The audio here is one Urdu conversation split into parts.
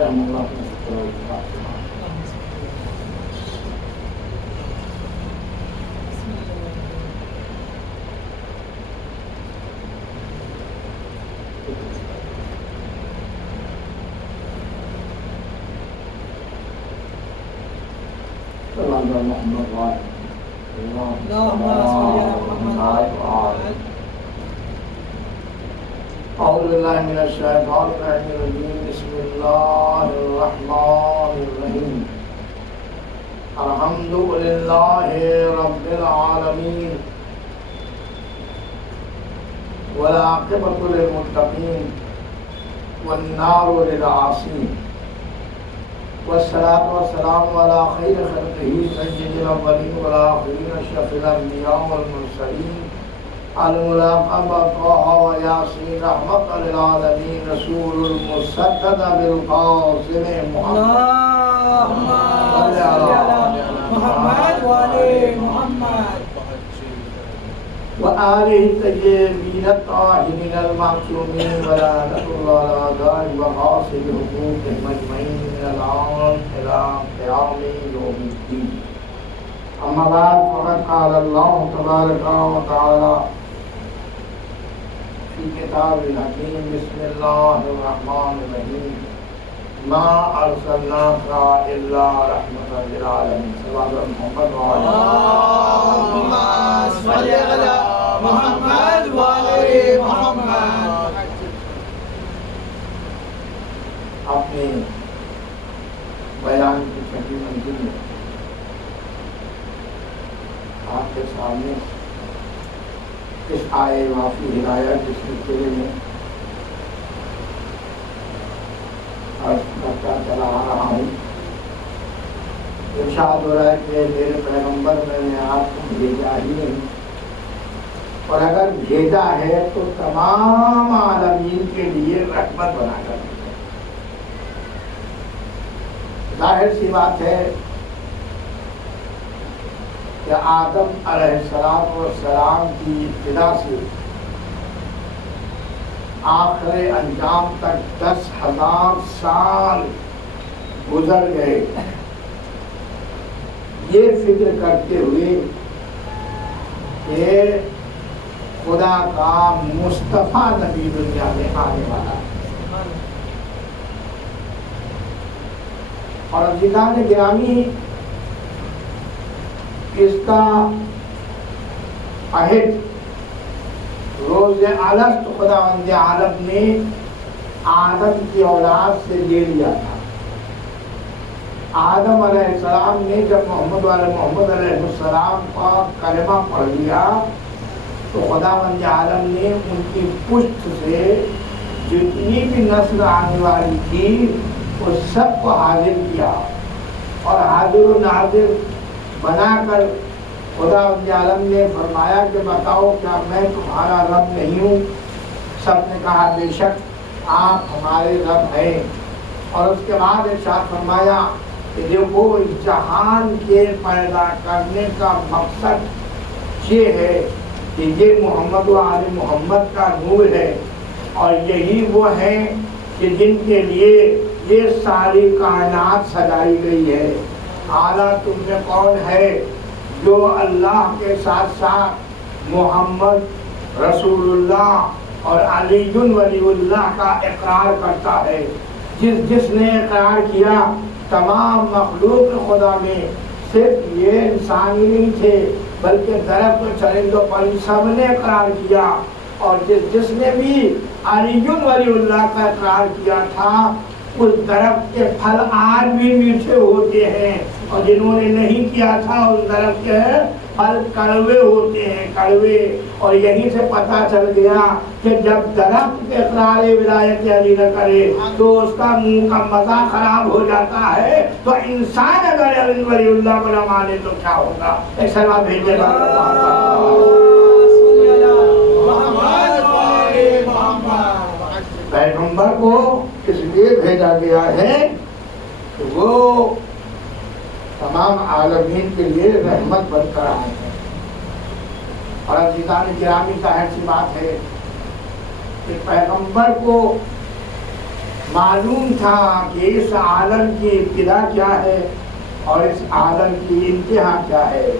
رحم اللہ کو محمد اعوذ باللہ من الشیطان الرجیم بسم اللہ الرحمن الرحیم الحمد للہ رب العالمین والعاقبۃ للمتقین والنار للعاصین والصلاة والسلام على خیر خلقہ سید الاولین والآخرین اشرف الانبیاء والمرسلین الملاقب طه ویاسین رحمت للعالمین رسول المصدق بالقاسم اللهم صل على محمد وعلى محمد وآلہ الطیبین الطاہرین المعصومین ولعنۃ اللہ علی اعدائهم وغاصب حقوقهم اجمعین من الآن إلی قیام یوم الدین. اما بعد فقد قال اللہ تبارک و تعالی فی کتاب الحکیم بسم اللہ الرحمن الرحیم ما ارسلناک الا رحمۃ للعالمین. صلی محمد اللهم صل على محمد وعلى محمد. اپنے بیان کی چھٹی منزل میں آپ کے سامنے اس آئے وافی ہدایت کے سلسلے میں بتا چلا آ رہا ہوں. ارشاد ہو رہا ہے کہ میرے پیغمبر میں نے آپ کو بھیجا ہی نہیں، اور اگر بھیجا ہے تو تمام عالمین کے لیے رحمت بنا کر بھیجا. ظاہر سی بات ہے کہ آدم علیہ السلام کی ابتدا سے آخر انجام تک 10,000 سال گزر گئے، یہ فکر کرتے ہوئے کہ خدا کا مصطفیٰ نبی دنیا میں آنے والا ہے. اور عزیزان گرامی، اس کا عہد روز الست خداوند عالم نے آدم کی اولاد سے لے لیا تھا. آدم علیہ السلام نے جب محمد علیہ السلام کا کلمہ پڑھ لیا تو خداوند عالم نے ان کی پشت سے جتنی بھی نسل آنے والی تھی وہ سب کو حاضر کیا، اور حاضر و ناظر بنا کر خداوند عالم نے فرمایا کہ بتاؤ کیا میں تمہارا رب نہیں ہوں؟ سب نے کہا بے شک آپ ہمارے رب ہیں. اور اس کے بعد ارشاد فرمایا کہ دیکھو اس جہان کے پیدا کرنے کا مقصد یہ ہے کہ یہ محمد و آل محمد کا نور ہے، اور یہی وہ ہیں کہ جن کے لیے یہ ساری کائنات سجائی گئی ہے. اعلیٰ تم میں کون ہے جو اللہ کے ساتھ ساتھ محمد رسول اللہ اور علی ولی اللہ کا اقرار کرتا ہے؟ جس نے اقرار کیا تمام مخلوق خدا میں صرف یہ انسان ہی نہیں تھے بلکہ درخت و چرند و پرند سب نے اقرار کیا. اور جس نے بھی علی ولی اللہ کا اقرار کیا تھا اس درخت کے پھل آج بھی میٹھے ہوتے ہیں، اور جنہوں نے نہیں کیا تھا اس درخت کے پھل کڑوے ہوتے ہیں، کڑوے. اور یہیں سے پتہ چل گیا کہ جب درخت کے اقرار ولایت علی نہ کرے تو اس کا منہ کا مزہ خراب ہو جاتا ہے، تو انسان اگر علی ولی اللہ کو نہ مانے تو کیا ہوگا؟ ایک سلام بھیجے گا. پیغمبر کو اس لیے بھیجا گیا ہے کہ وہ تمام عالمین کے لیے رحمت بن کر آئے ہیں. اور عزیزان گرامی ظاہر سی بات ہے کہ پیغمبر کو معلوم تھا کہ اس عالم کی ابتدا کیا ہے اور اس عالم کی انتہا کیا ہے،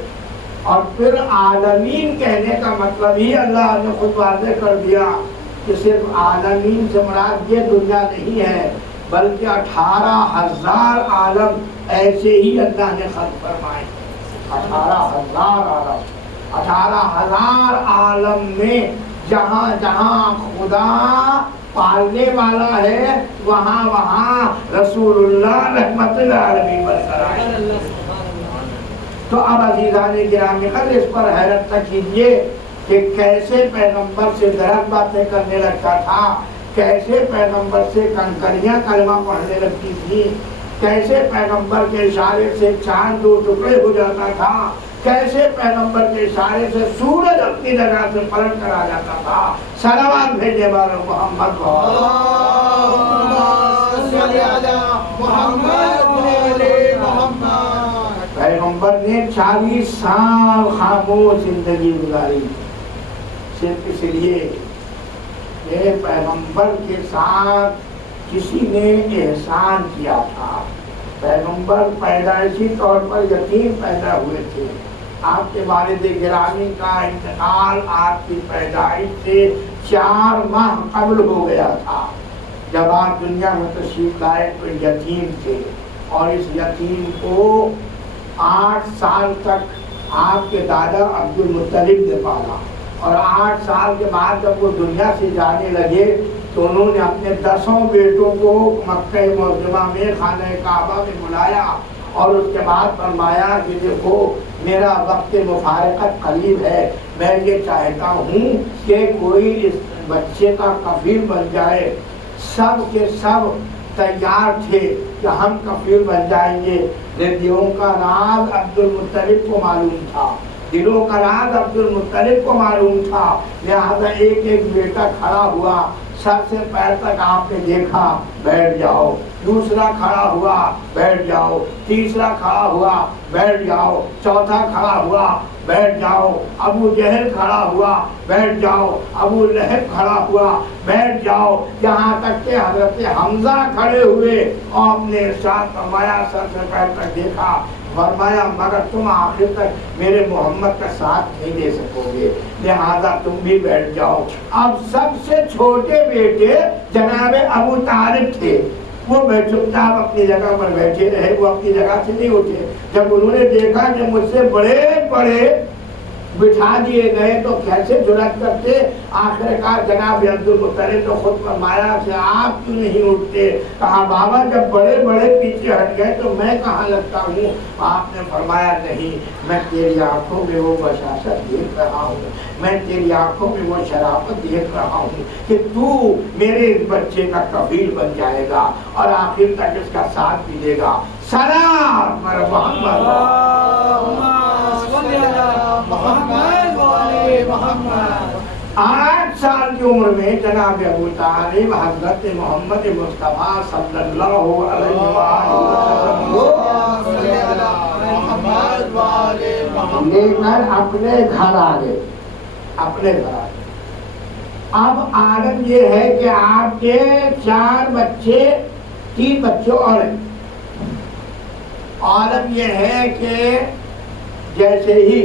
اور پھر عالمین کہنے کا مطلب ہی اللہ نے خود واضح کر دیا کہ صرف عالمین سے مراد یہ دنیا نہیں ہے، بلکہ 18,000 عالم ایسے ہی اللہ نے خلق فرمائے۔ 18,000 عالم، 18,000 عالم میں جہاں جہاں خدا پالنے والا ہے وہاں وہاں رسول اللہ رحمت العالمین برقرار ہے۔ تو اب عزیزان گرامی قدر اس پر حیرت تک کیجیے کہ کیسے پیغمبر سے درخت باتیں کرنے لگتا تھا، کیسے پیغمبر سے کنکریاں کلمہ پڑھنے لگتی تھی، کیسے پیغمبر کے اشارے سے چاند 2 ٹکڑے ہو جاتا تھا، کیسے پیغمبر کے اشارے سے سورج اپنی جگہ سے پلٹ کر آ جاتا تھا۔ صلوات بھیجنے والے محمد پیغمبر نے 40 سال خاموش زندگی گزاری، صرف اس لیے کہ پیغمبر کے ساتھ کسی نے احسان کیا تھا۔ پیغمبر پیدائشی طور پر یتیم پیدا ہوئے تھے، آپ کے والد گرامی کا انتقال آپ کی پیدائش سے 4 ماہ قبل ہو گیا تھا۔ جب آپ دنیا میں تشریف لائے تو یتیم تھے، اور اس یتیم کو 8 سال تک آپ کے دادا عبد المطلب نے پالا، اور 8 سال کے بعد جب وہ دنیا سے جانے لگے تو انہوں نے اپنے 10 بیٹوں کو مکہ معظمہ میں خانہ کعبہ میں بلایا، اور اس کے بعد فرمایا کہ دیکھو میرا وقت مفارقت قریب ہے، میں یہ چاہتا ہوں کہ کوئی اس بچے کا کفیل بن جائے۔ سب کے سب تیار تھے کہ ہم کفیل بن جائیں گے۔ دلوں کا راز عبد المطلب کو معلوم تھا، دلوں کا راز عبد المطلب کو معلوم تھا، لہذا ایک ایک بیٹا کھڑا ہوا، سر سے پیر تک آپ نے دیکھا، بیٹھ جاؤ، دوسرا کھڑا ہوا، بیٹھ جاؤ، تیسرا کھڑا ہوا، بیٹھ جاؤ، چوتھا کھڑا ہوا، بیٹھ جاؤ، ابو جہل کھڑا ہوا، بیٹھ جاؤ، ابو لہب کھڑا ہوا، بیٹھ جاؤ، یہاں تک کہ حضرت حمزہ کھڑے ہوئے اور اپنے ارشاد فرمایا، سر سے پیر تک دیکھا، فرمایا مگر تم آخر تک میرے محمد کا ساتھ نہیں دے سکو گے، لہذا تم بھی بیٹھ جاؤ۔ اب سب سے چھوٹے بیٹے جناب ابو طالب تھے، وہ چپ چاپ اپنی جگہ پر بیٹھے رہے، وہ اپنی جگہ سے نہیں اٹھے۔ جب انہوں نے دیکھا کہ مجھ سے بڑے بڑے بٹھا دیے گئے تو کیسے جرأت کرتے، آخرکار جناب عبد المطلب تو خود فرمایا کہ آپ کیوں نہیں اٹھتے؟ کہا بابا جب بڑے بڑے پیچھے ہٹ گئے تو میں کہاں لگتا ہوں؟ آپ نے فرمایا نہیں، میں تیری آنکھوں میں وہ بشاشت دیکھ رہا ہوں، میں تیری آنکھوں میں وہ شرافت دیکھ رہا ہوں کہ تو میرے بچے کا کفیل بن جائے گا اور آخر تک اس کا ساتھ بھی دے گا۔ سلام محمد 8 سال کی عمر میں جناب ابو طالب حضرت محمد مصطفیٰ صلی اللہ علیہ وسلم لے کر اپنے گھر آ گئے، اپنے گھر آ گئے۔ اب عالم یہ ہے کہ آپ کے 4 بچے، 3 بچے اور ہیں۔ عالم یہ ہے کہ جیسے ہی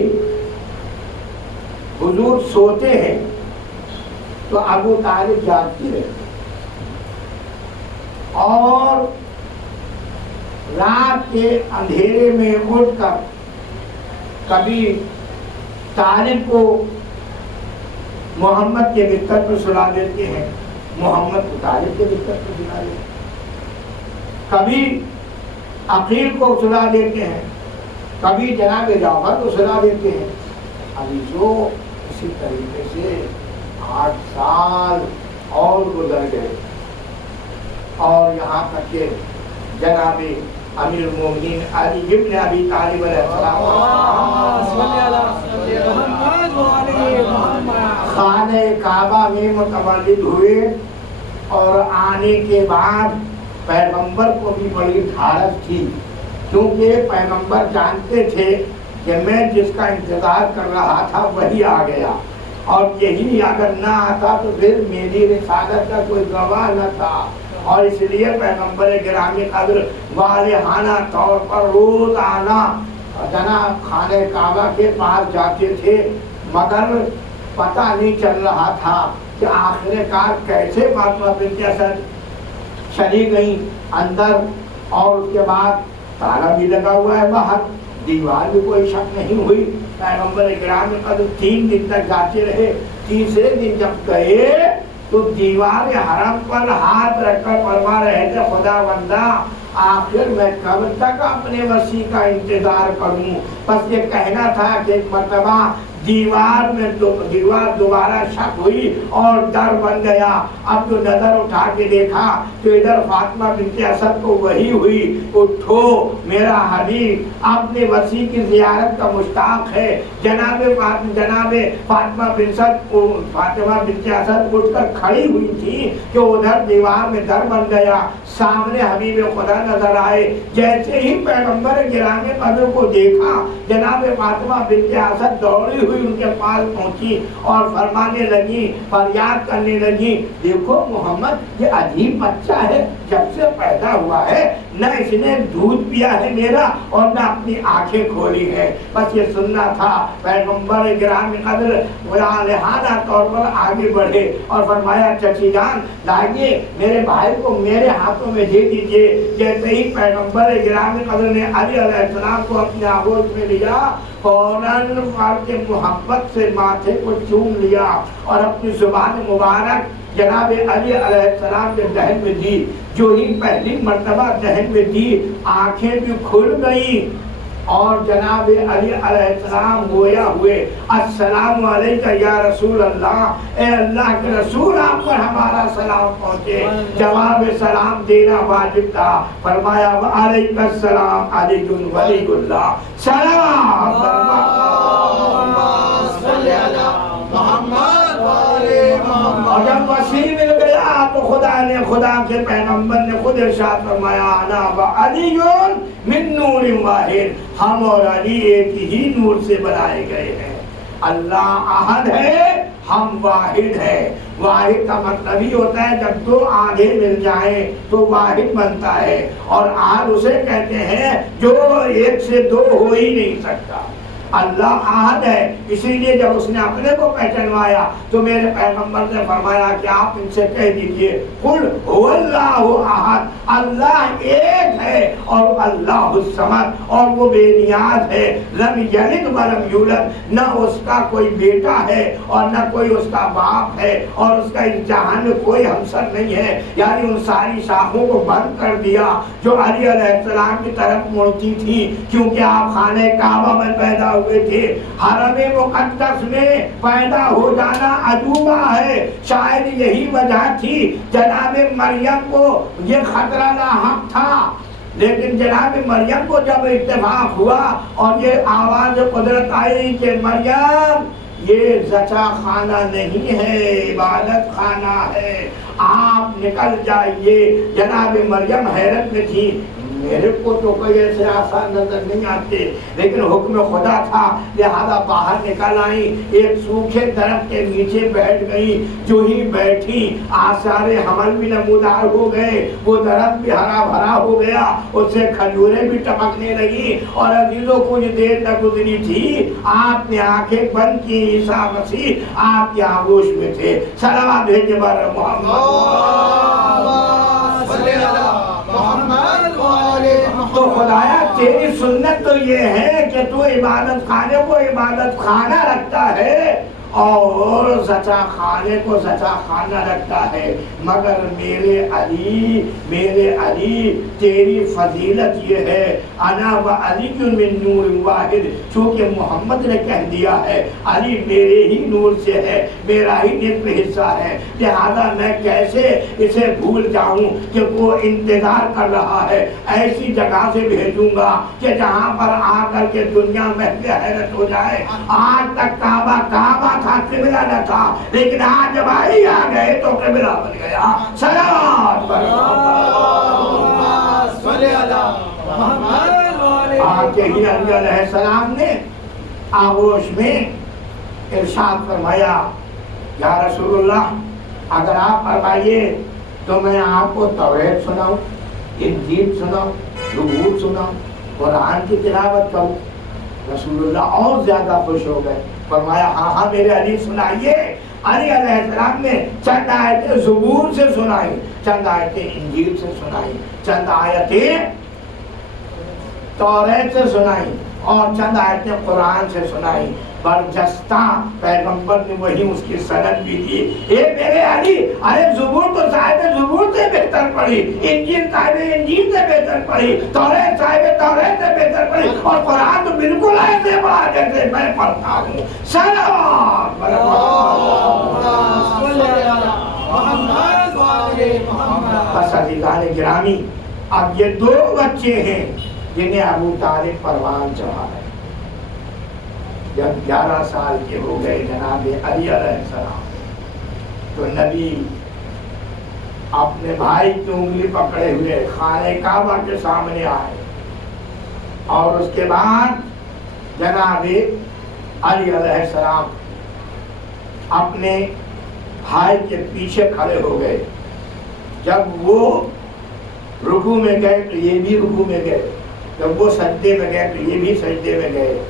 حضور سوتے ہیں تو ابو طالب جاگتی رہے، اور رات کے اندھیرے میں اٹھ کر کبھی طالب کو محمد کے بستر پر سلا دیتے ہیں، محمد کو طالب کے بستر پر سلا دیتے ہیں، کبھی عقیل کو سلا دیتے ہیں، کبھی جناب جعفر کو سلا دیتے ہیں۔ ابھی جو اسی طریقے سے 8 سال اور گزر گئے، اور یہاں تک کہ جناب امیر المومنین علی ابن ابی طالب علیہ السلام خانہ کعبہ میں متولد ہوئے، اور آنے کے بعد پیغمبر کو بھی بڑی دھارت تھی، کیونکہ پیغمبر جانتے تھے کہ میں جس کا انتظار کر رہا تھا وہی آ گیا، اور یہی اگر نہ آتا تو پھر میری رسالت کا کوئی گواہ نہ تھا، اور اس لیے پیغمبر گرامی قدر والہانہ طور پر روزانہ جناب خانہ کعبہ کے پاس جاتے تھے، مگر پتہ نہیں چل رہا تھا کہ آخر کار کیسے فاطمہ بنت اسد چلی گئی اندر، اور اس کے بعد تالا بھی لگا ہوا ہے باہر، دیوار بھی کوئی شک نہیں ہوئی۔ پیغمبر گرامی قدر 3 دن تک جاتے رہے، تیسرے دن جب گئے تو دیوار حرم پر ہاتھ رکھ کر فرما رہے تھے خدا بندہ آخر میں کب تک اپنے وسیع کا انتظار کروں، بس یہ کہنا تھا کہ ایک مرتبہ دیوار دوبارہ شک ہوئی اور در بن گیا۔ اب جو نظر اٹھا کے دیکھا تو ادھر فاطمہ بنت اسد کو وحی ہوئی، اٹھو میرا حبیب اپنے وسیع کی زیارت کا مشتاق ہے۔ جناب فاطمہ بنت اسد اٹھ کر کھڑی ہوئی تھی کہ ادھر دیوار میں در بن گیا، سامنے حبیب خدا نظر آئے۔ جیسے ہی پیغمبر گرامی قدر کو دیکھا، جناب فاطمہ بنت اسد دوڑی ہوئی ان کے پاس پہنچی اور فرمانے لگی، فریاد کرنے لگی، دیکھو محمد یہ عجیب بچہ ہے، جب سے پیدا ہوا ہے نہ اس نے دودھ پیا ہے میرا اور نہ اپنی آنکھیں کھولی ہے۔ بس یہ سننا تھا۔ پیغمبر گرامی قدر والہانہ طور پر آگے بڑھے اور فرمایا چچی جان لائیے میرے بھائی کو میرے ہاتھوں میں دے دیجئے۔ جیسے ہی پیغمبر گرامی قدر نے علی علیہ السلام کو اپنے آغوش میں لیا، فوراً کے محبت سے ماتھے کو چوم لیا اور اپنی زبان مبارک جناب علی علیہ السلام کے دہن میں دی۔ جو ہی پہلی مرتبہ دہن میں دی، آنکھیں بھی کھل گئیں اور جناب علی علیہ السلام گویا ہوئے، السلام علیکہ یا رسول اللہ، اے اللہ کے رسول آپ پر ہمارا سلام پہنچے۔ جواب سلام دینا واجب تھا، فرمایا وعلیکہ السلام علی ولی اللہ، سلام اور جب وسیع مل گیا تو خدا کے پیغمبر نے خود ارشاد فرمایا انا وعلی من نور واحد، ہم اور علی ایک ہی نور سے بنائے گئے ہیں۔ اللہ احد ہے، ہم واحد ہے۔ واحد کا مطلب ہی ہوتا ہے جب 2 آدھے مل جائیں تو واحد بنتا ہے، اور احد اسے کہتے ہیں جو 1 سے 2 ہو ہی نہیں سکتا۔ اللہ احد ہے، اسی لیے جب اس نے اپنے کو پہچانوایا تو میرے پیغمبر نے فرمایا کہ آپ ان سے کہہ دیجئے قل هو اللہ احد، اللہ ایک ہے اور اللہ الصمد، اور وہ بے نیاز ہے، لم یلد ولم یولد، نہ اس کا کوئی بیٹا ہے اور نہ کوئی اس کا باپ ہے، اور اس کا اس جہان میں کوئی ہمسر نہیں ہے۔ یعنی ان ساری شاخوں کو بند کر دیا جو علی علیہ السلام کی طرف مڑتی تھی، کیونکہ آپ خانہ کعبہ میں پیدا ہوئے تھے۔ حرم مقدس میں پیدا ہو جانا عجوبہ ہے، شاید یہی وجہ تھی جناب مریم کو یہ خطرہ لاحق تھا، لیکن جناب مریم کو جب اتفاق ہوا اور یہ آواز قدرت آئی کہ مریم یہ زچا خانہ نہیں ہے، عبادت خانہ ہے، آپ نکل جائیے۔ جناب مریم حیرت میں تھی، میرے کو تو کوئی ایسے آسان نظر نہیں آتے، لیکن حکم خدا تھا، لہذا باہر نکل آئی، ایک سوکھے درخت کے نیچے بیٹھ گئی۔ جو ہی بیٹھی آثار حمل بھی نمودار ہو گئے، وہ درخت بھی ہرا بھرا ہو گیا، اس سے کھجوریں بھی ٹپکنے لگی، اور عزیزوں کچھ دیر تک گزری تھی، آپ نے آنکھیں بند کی، عیسیٰ مسیح آپ کے آغوش میں تھے۔ صلوات بھیجے بر تو خدایا تیری سنت تو یہ ہے کہ تو عبادت خانے کو عبادت خانہ رکھتا ہے اور زچا خانے کو زچا خانہ رکھتا ہے، مگر میرے علی تیری فضیلت یہ ہے انا و علی من نور واحد، چونکہ محمد نے کہہ دیا ہے علی میرے ہی نور سے ہے، میرا ہی نصف حصہ ہے، لہذا میں کیسے اسے بھول جاؤں کہ وہ انتظار کر رہا ہے۔ ایسی جگہ سے بھیجوں گا کہ جہاں پر آ کر کے دنیا محو حیرت ہو جائے۔ آج تک کعبہ تھا، قبلہ نہ تھا، لیکن آج جب علی آ گئے تو قبلہ بن گیا۔ صلوات پر آج ہی علی علیہ السلام نے آغوش میں ارشاد فرمایا یا رسول اللہ اگر آپ فرمائیے تو میں آپ کو توریت سناؤں، انجیل سناؤں، زبور سناؤں، قرآن کی تلاوت کروں؟ رسول اللہ اور زیادہ خوش ہو گئے، فرمایا ہاں ہاں میرے علی سنائیے۔ علی علیہ السلام نے چند آیتیں زبور سے سنائی، چند آیتیں انجیل سے سنائی، چند آیتیں توریت سے سنائی اور چند آیتیں قرآن سے سنائی۔ برجستہ پیغمبر نے وہی اس کی سند بھی دی، اے میرے علی، ارے زبور تو صاحب زبور سے بہتر پڑھی، انجیل صاحب انجیل سے بہتر پڑھی، توریت صاحب توریت سے بہتر پڑھی، اور قرآن تو بالکل ایسے پڑھا جیسے میں پڑھتا ہوں۔ سلام بس عزیزان گرامی، اب یہ دو بچے ہیں جنہیں ابو طالب پروان چڑھا ہے۔ جب 11 سال کے ہو گئے جناب علی علیہ السلام، تو نبی اپنے بھائی کی انگلی پکڑے ہوئے خانہ کعبہ کے سامنے آئے، اور اس کے بعد جناب علی علیہ السلام اپنے بھائی کے پیچھے کھڑے ہو گئے۔ جب وہ رکوع میں گئے تو یہ بھی رکوع میں گئے، جب وہ سجدے میں گئے تو یہ بھی سجدے میں گئے۔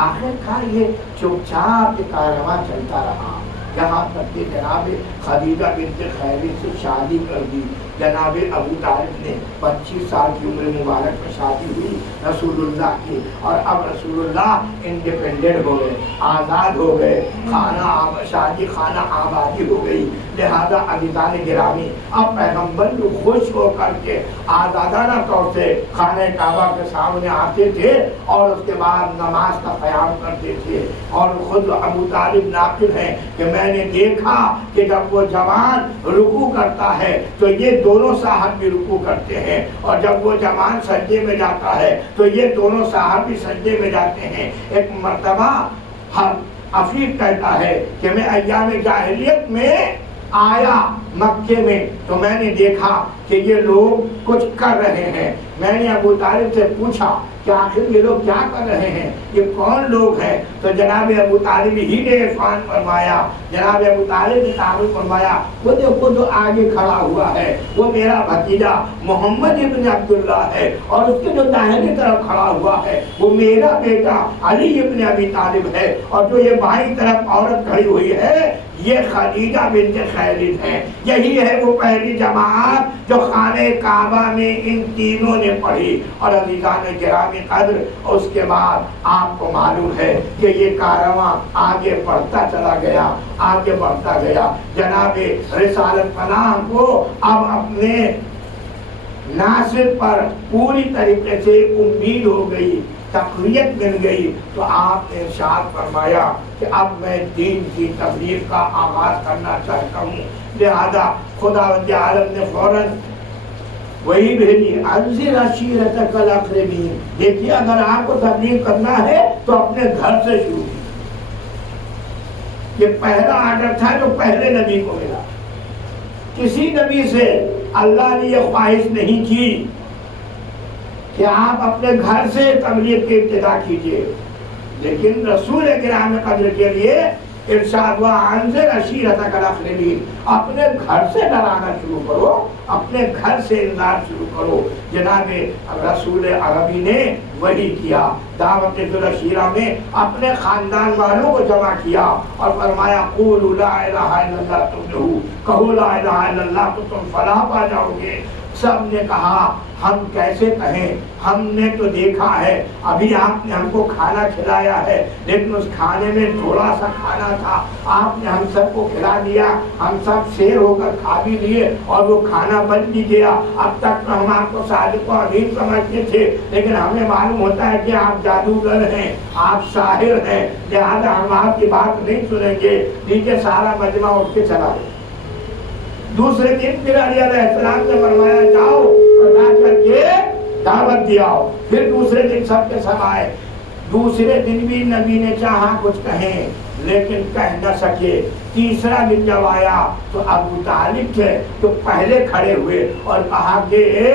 آخر کار یہ چپ چاپ کارواں چلتا رہا، یہاں تک کہ جناب خدیجہ بنت خویلد سے شادی کر دی۔ جناب ابو طالب نے 25 سال کی عمر مبارک میں شادی ہوئی رسول اللہ کی، اور اب رسول اللہ انڈیپینڈنٹ ہو گئے، آزاد ہو گئے، شادی خانہ آبادی ہو گئی۔ لہذا عزیزان گرامی، اب پیغمبر جو خوش ہو کر کے آزادانہ طور سے خانہ کعبہ کے سامنے آتے تھے اور اس کے بعد نماز کا قیام کرتے تھے، اور خود ابو طالب ناقل ہیں کہ میں نے دیکھا کہ جب وہ جوان رکوع کرتا ہے تو یہ دونوں صاحب بھی رکوع کرتے ہیں، اور جب وہ جوان سجدے میں جاتا ہے تو یہ دونوں صاحب بھی سجدے میں جاتے ہیں۔ ایک مرتبہ عفیف کہتا ہے کہ میں ایام جاہلیت میں آیا مکے میں، تو میں نے دیکھا کہ یہ لوگ کچھ کر رہے ہیں۔ میں نے ابو طالب سے پوچھا کہ آخر یہ لوگ کیا کر رہے ہیں، یہ کون لوگ ہیں؟ تو جناب ابو طالب ہی نے عرفان فرمایا، جناب ابو طالب نے تعارف فرمایا، وہ دیکھو جو آگے کھڑا ہوا ہے وہ میرا بھتیجا محمد ابن عبداللہ ہے، اور اس کے جو داہنی طرف کھڑا ہوا ہے وہ میرا بیٹا علی ابن ابی طالب ہے، اور جو یہ بائیں طرف عورت کھڑی ہوئی ہے یہ خدیجہ بنت خویلد ہے۔ یہی ہے وہ پہلی جماعت جو خانہ کعبہ میں ان تینوں نے پڑھی۔ اور عزیزان گرامی قدر، اس کے بعد آپ کو معلوم ہے کہ یہ کارواں آگے بڑھتا چلا گیا، آگے بڑھتا گیا۔ جناب رسالت پناہ کو اب اپنے ناصر پر پوری طریقے سے امید ہو گئی، تقویت مل گئی، تو آپ نے ارشاد فرمایا کہ اب میں دین کی تبلیغ کا آغاز کرنا چاہتا ہوں۔ لہذا خداوند عالم نے فوراً وہی بھیجی، انذر عشیرتک الاقربین۔ دیکھیے اگر آپ کو تبلیغ کرنا ہے تو اپنے گھر سے شروع کیجیے۔ یہ پہلا آرڈر تھا جو پہلے نبی کو ملا۔ کسی نبی سے اللہ نے یہ خواہش نہیں کی کہ آپ اپنے گھر سے تبلیغ کی ابتدا کیجیے، لیکن رسول کرام قدر کے لیے ارشاد ہوا انذر عشیرتک الاقربین، اپنے گھر سے ڈرانا شروع کرو، اپنے گھر سے انذار شروع کرو۔ جناب رسول عربی نے وہی کیا، دعوت العشیرہ میں اپنے خاندان والوں کو جمع کیا اور فرمایا قولوا لا الہ الا اللہ تفلحوا، کہو لا الہ الا اللہ تو تم فلاح پا جاؤ گے۔ سب نے کہا ہم کیسے کہیں، ہم نے تو دیکھا ہے ابھی آپ نے ہم کو کھانا کھلایا ہے، لیکن اس کھانے میں تھوڑا سا کھانا تھا، آپ نے ہم سب کو کھلا دیا، ہم سب شیر ہو کر کھا بھی لیے اور وہ کھانا بچ بھی گیا۔ اب تک تو ہم آپ کو صادق و امین سمجھتے تھے، لیکن ہمیں معلوم ہوتا ہے کہ آپ جادوگر ہیں، آپ ساحر ہیں، لہذا ہم آپ کی بات نہیں سنیں گے۔ نیچے سارا مجمع اٹھ کے چلا گیا۔ دوسرے دن پھر علی علیہ السلام نے فرمایا جاؤ اور جا کر کے دعوت دیاؤ۔ پھر دوسرے دن سب کے سب آئے۔ دوسرے دن بھی نبی نے چاہا کچھ کہیں لیکن کہہ نہ سکے۔ تیسرا دن جب آیا تو ابو طالب تھے تو پہلے کھڑے ہوئے اور کہا کہ اے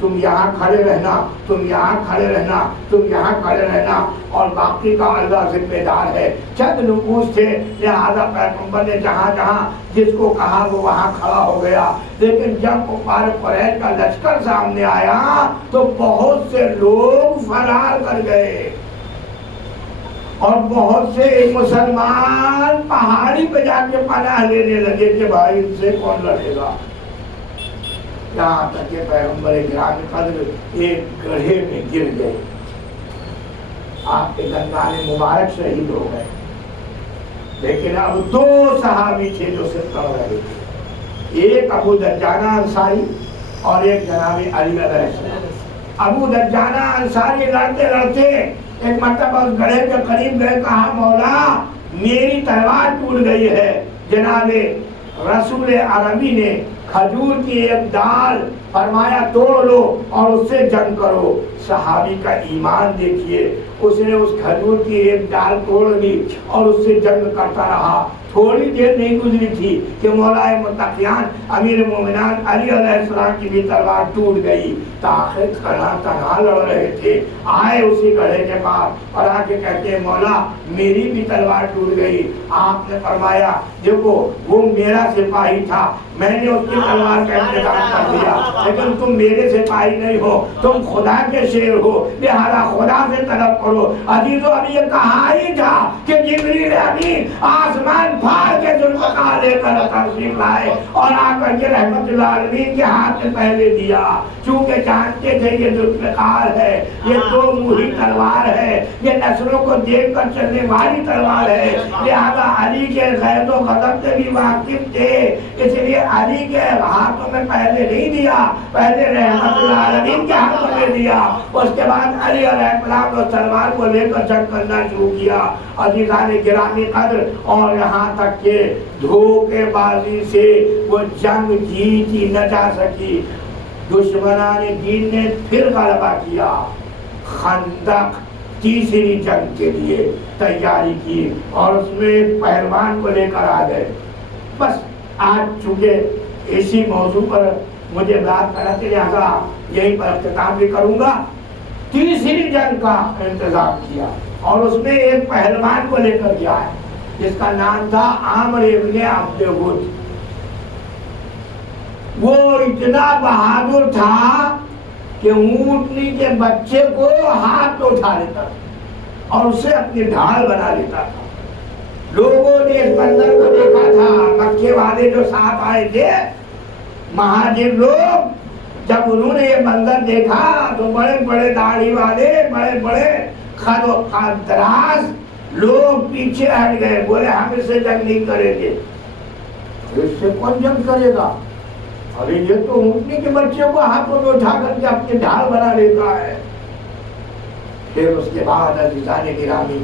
تم یہاں کھڑے رہنا، تم یہاں کھڑے رہنا، تم یہاں کھڑے رہنا، اور باقی کا اللہ ذمہ دار ہے۔ چند نفوس تھے، لہذا پیغمبر نے جہاں جہاں جس کو کہا وہ وہاں کھڑا ہو گیا۔ لیکن جب کفار قریش کا لشکر سامنے آیا تو بہت سے لوگ فرار کر گئے، اور بہت سے مسلمان پہاڑی پہ جا کے پناہ لینے لگے کہ بھائی ان سے کون لڑے گا۔ یہاں تک کہ پیغمبر گرامی قدر ایک گڑھے میں گر گئے، آپ کے دندان مبارک شہید ہو گئے۔ لیکن اب دو صحابی تھے جو صرف کر رہے تھے، ایک ابو دجانہ انصاری اور ایک جناب علی علیہ السلام۔ ابو دجانہ انصاری لڑتے لڑتے ایک مرتبہ اس گڑھے کے قریب گئے، کہا مولا میری تلوار ٹوٹ گئی ہے۔ جناب رسول عربی نے کھجور کی ایک ڈال فرمایا توڑ لو اور اس سے جنگ کرو۔ صحابی کا ایمان دیکھیے، اس نے اس کھجور کی ایک ڈال توڑ لی اور اس سے جنگ کرتا رہا۔ تھوڑی دیر نہیں گزری تھی کہ مولا متقیان امیر مومنان علی علیہ السلام کی بھی تلوار ٹوٹ گئی۔ تاخیر تنہا لڑ رہے تھے، آئے اسی گڑھے کے پاس اور آ کے کہتے ہیں مولا میری بھی تلوار ٹوٹ گئی۔ آپ نے فرمایا دیکھو وہ میرا سپاہی تھا، میں نے اس کی تلوار کا انتظام کر دیا، لیکن تم میرے سپاہی نہیں ہو، تم خدا کے شیر ہو، لہذا خدا سے طلب کرو۔ عزیزو ابھی یہ کہا ہی تھا کہ جبریل امین آسمان پھاڑ کے ذوالفقار لے کر تشریف لائے اور آ کر کے رحمت اللہ عالمین کے ہاتھ میں پہلے دیا، چونکہ جانتے تھے یہ ذوالفقار ہے، یہ دو منھی تلوار ہے، یہ نسلوں کو دیکھ کر چلنے والی تلوار ہے، لہذا علی کے غیظ و غضب سے بھی واقف تھے، اس لیے علی کے ہاتھوں میں پہلے نہیں دیا، پہلے رحمت اللہ عالمین کے ہاتھوں میں دیا۔ اس کے بعد علی علیہ السلام اس تلوار کو لے کر جنگ کرنا شروع کیا۔ عزیزان گرامی قدر، اور یہاں تک کہ دھوکے بازی سے وہ جنگ جیتی نہ جا سکی، دشمنان دین نے پھر غلبہ کیا۔ خندق تیسری جنگ کے لیے تیاری کی اور اس میں پہلوان کو لے کر آ گئے۔ بس آج چونکہ اسی موضوع پر مجھے بات کرنا تھی، لہذا یہیں پر اختتام بھی کروں گا۔ تیسری جنگ کا انتظام کیا اور اس میں ایک پہلوان کو لے کر گیا ہے جس کا نام تھا عامر ابن عبد ود۔ وہ اتنا بہادر تھا کہ اونٹنی کے بچے کو ہاتھ میں اٹھا لیتا تھا اور اسے اپنی ڈھال بنا لیتا تھا۔ لوگوں نے اس منظر کو دیکھا تھا، مکے والے جو ساتھ آئے تھے مہاجر لوگ، جب انہوں نے یہ منظر دیکھا تو بڑے بڑے داڑھی والے، بڑے بڑے خد و دراز لوگ پیچھے ہٹ گئے، بولے ہم اس سے جنگ نہیں کریں گے۔ اس سے کون جنگ کرے گا؟ ارے یہ تو اونٹنی کے بچے کو ہاتھوں میں اٹھا کر کے اپنی ڈھال بنا لیتا ہے۔ پھر اس کے بعد عزیزان گرامی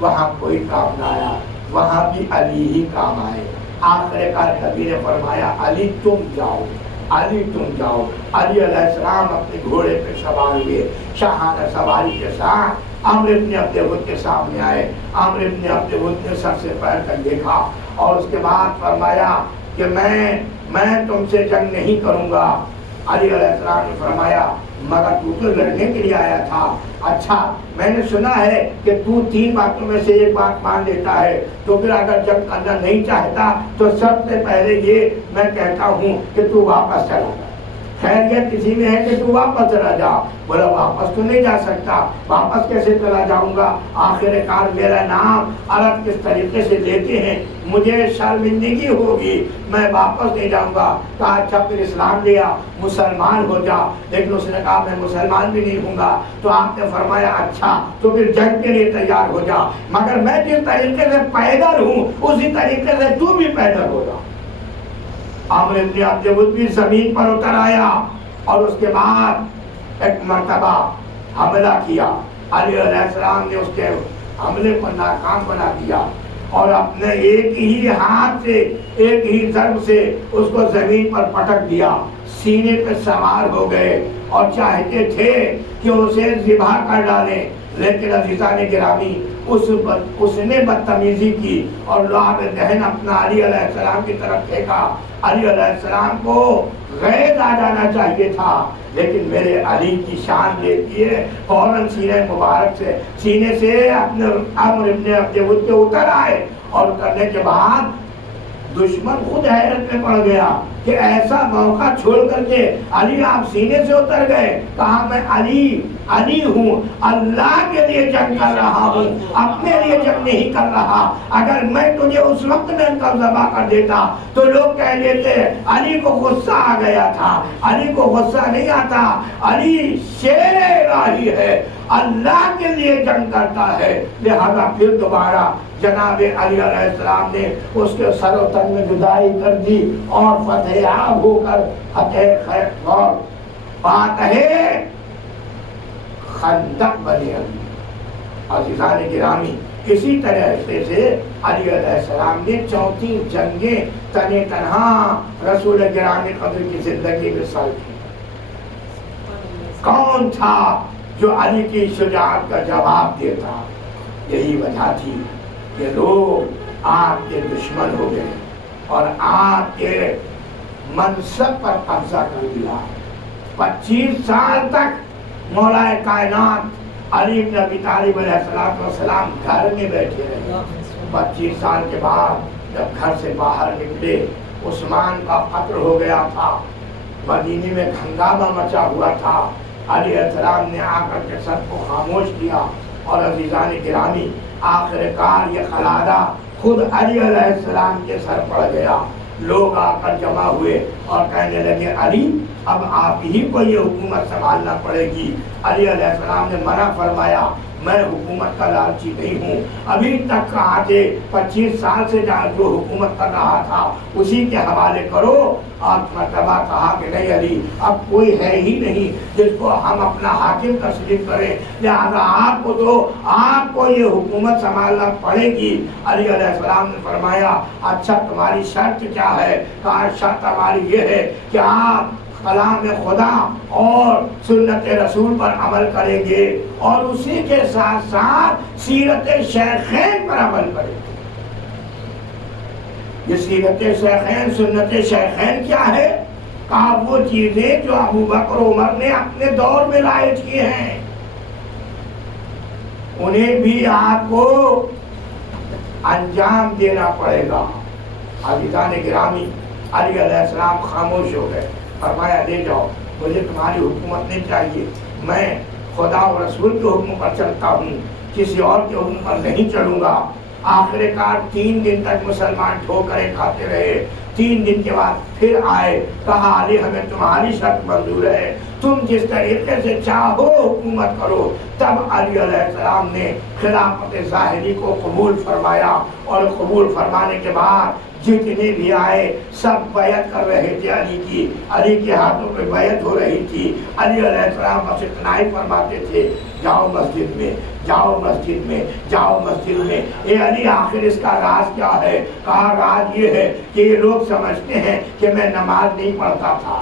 وہاں کوئی کام نہ آیا، وہاں بھی علی ہی کام آئے۔ آخر کار نبی نے فرمایا علی تم جاؤ، علی تم جاؤ۔ علی علیہ السلام اپنے گھوڑے پہ سوار ہوئے، شاہانہ سواری کے ساتھ عمر ابن عبد ود کے سامنے آئے۔ عمر ابن عبد ود نے سر سے پیر تک دیکھا اور اس کے بعد فرمایا کہ میں تم سے جنگ نہیں کروں گا۔ علی علیہ السلام نے فرمایا مگر تو تو لڑنے کے لیے آیا تھا، اچھا میں نے سنا ہے کہ تو 3 باتوں میں سے ایک بات مان لیتا ہے، تو پھر اگر جنگ کرنا نہیں چاہتا تو سب سے پہلے یہ میں کہتا ہوں کہ تو واپس چلا جا۔ خیریت کسی میں ہے کہ تو واپس چلا جا۔ بولا واپس تو نہیں جا سکتا، واپس کیسے چلا جاؤں گا؟ آخر کار میرا نام عرب کس طریقے سے لیتے ہیں، مجھے شرمندگی ہوگی، میں واپس نہیں جاؤں گا۔ کہا اچھا پھر اسلام لیا، مسلمان ہو جا۔ لیکن اس نے کہا میں مسلمان بھی نہیں ہوں گا۔ تو آپ نے فرمایا اچھا تو پھر جنگ کے لیے تیار ہو جا، مگر میں جس طریقے سے پیدل ہوں اسی طریقے سے تو بھی پیدل ہو جا۔ عمر ابن عبد ود بھی زمین پر اتر آیا اور اس کے بعد ایک مرتبہ حملہ کیا۔ علی علیہ السلام نے اس کے حملے کو ناکام بنا دیا اور اپنے ایک ہی ہاتھ سے، ایک ہی ضرب سے اس کو زمین پر پٹک دیا۔ سینے پہ سوار ہو گئے اور چاہتے تھے کہ اسے ذبح کر ڈالیں، لیکن عزیزان گرامی اس نے بدتمیزی کی اور لعاب دہن اپنا علی علیہ السلام کی طرف پھینکا. علی علیہ السلام کو غیظ آ جانا چاہیے تھا، لیکن میرے علی کی شان دیکھتی ہے، فوراً سینے مبارک سے سینے سے اپنے عمرو ابن عبد ود کے اتر آئے، اور اترنے کے بعد دشمن خود حیرت میں پڑ گیا کہ ایسا موقع چھوڑ کر کے علی آپ سینے سے اتر گئے. کہا میں علی ہوں، اللہ کے لیے جنگ کر رہا ہوں، اپنے لیے جنگ نہیں کر رہا. اگر میں تجھے اس وقت میں ذبح کر دیتا تو لوگ کہہ دیتے علی کو غصہ آ گیا تھا. علی کو غصہ نہیں آتا، علی شیر الہی ہے، اللہ کے لیے جنگ کرتا ہے. لہذا پھر دوبارہ جناب علی علیہ السلام نے اس کے سر و تن میں جدائی کر دی اور فتح یاب ہو کر فاتح خندق بنے. عزیزان گرامی، اسی طرح سے علی علیہ السلام نے 34 جنگیں تنے تنہا رسول گرامی قدر کی زندگی میں سر کی. کون تھا جو علی کی شجاعت کا جواب دیتا؟ یہی وجہ تھی کہ لوگ آپ کے دشمن ہو گئے اور آپ کے منصب پر قبضہ کر دیا. 25 سال تک مولا کائنات علی بن ابی طالب علیہ السلام گھر میں بیٹھے رہے. 25 سال کے بعد جب گھر سے باہر نکلے، عثمان کا قتل ہو گیا تھا، مدینے میں ہنگامہ مچا ہوا تھا. علی علیہ السلام نے آ کر کے سب کو خاموش کیا، اور عزیزان گرامی آخر کار یہ خلادہ خود علی علیہ السلام کے سر پڑ گیا. لوگ آ کر جمع ہوئے اور کہنے لگے علی اب آپ ہی کو یہ حکومت سنبھالنا پڑے گی. علی علیہ السلام نے منع فرمایا، میں حکومت کا لالچی نہیں ہوں. ابھی تک کہا کہ 25 سال سے جو حکومت کر رہا تھا اسی کے حوالے کرو. اور مرتبہ کہا کہ نہیں علی، اب کوئی ہے ہی نہیں جس کو ہم اپنا حاکم تسلیم کریں، لہذا آپ کو یہ حکومت سنبھالنا پڑے گی. علی علیہ السلام نے فرمایا اچھا تمہاری شرط کیا ہے؟ کہا شرط ہماری یہ ہے کہ آپ کلام خدا اور سنت رسول پر عمل کریں گے اور اسی کے ساتھ ساتھ سیرت شیخین پر عمل کریں گے. یہ سیرت شیخین، سنت شیخین کیا ہے؟ کہا وہ چیزیں جو ابو بکر عمر نے اپنے دور میں رائج کی ہیں انہیں بھی آپ کو انجام دینا پڑے گا. عزیزان گرامی، علی علیہ السلام خاموش ہو گئے. فرمایا لے جاؤ، مجھے تمہاری حکومت نہیں چاہیے، میں خدا و رسول کے حکم پر چلتا ہوں، کسی اور کے حکم پر نہیں چلوں گا. آخر کار 3 دن تک مسلمان ٹھوکریں کھاتے رہے. 3 دن کے بعد پھر آئے، کہا علی ہمیں تمہاری شرط منظور ہے، تم جس طریقے سے چاہو حکومت کرو. تب علی علیہ السلام نے خلافت ظاہری کو قبول فرمایا، اور قبول فرمانے کے بعد جتنے بھی آئے سب بیعت کر رہے تھے علی کے ہاتھوں پہ بیعت ہو رہی تھی. علی علیہ السلام بس اتنا ہی فرماتے تھے جاؤ مسجد میں، جاؤ مسجد میں، جاؤ مسجد میں. اے علی آخر اس کا راز کیا ہے؟ کہا راز یہ ہے کہ یہ لوگ سمجھتے ہیں کہ میں نماز نہیں پڑھتا تھا.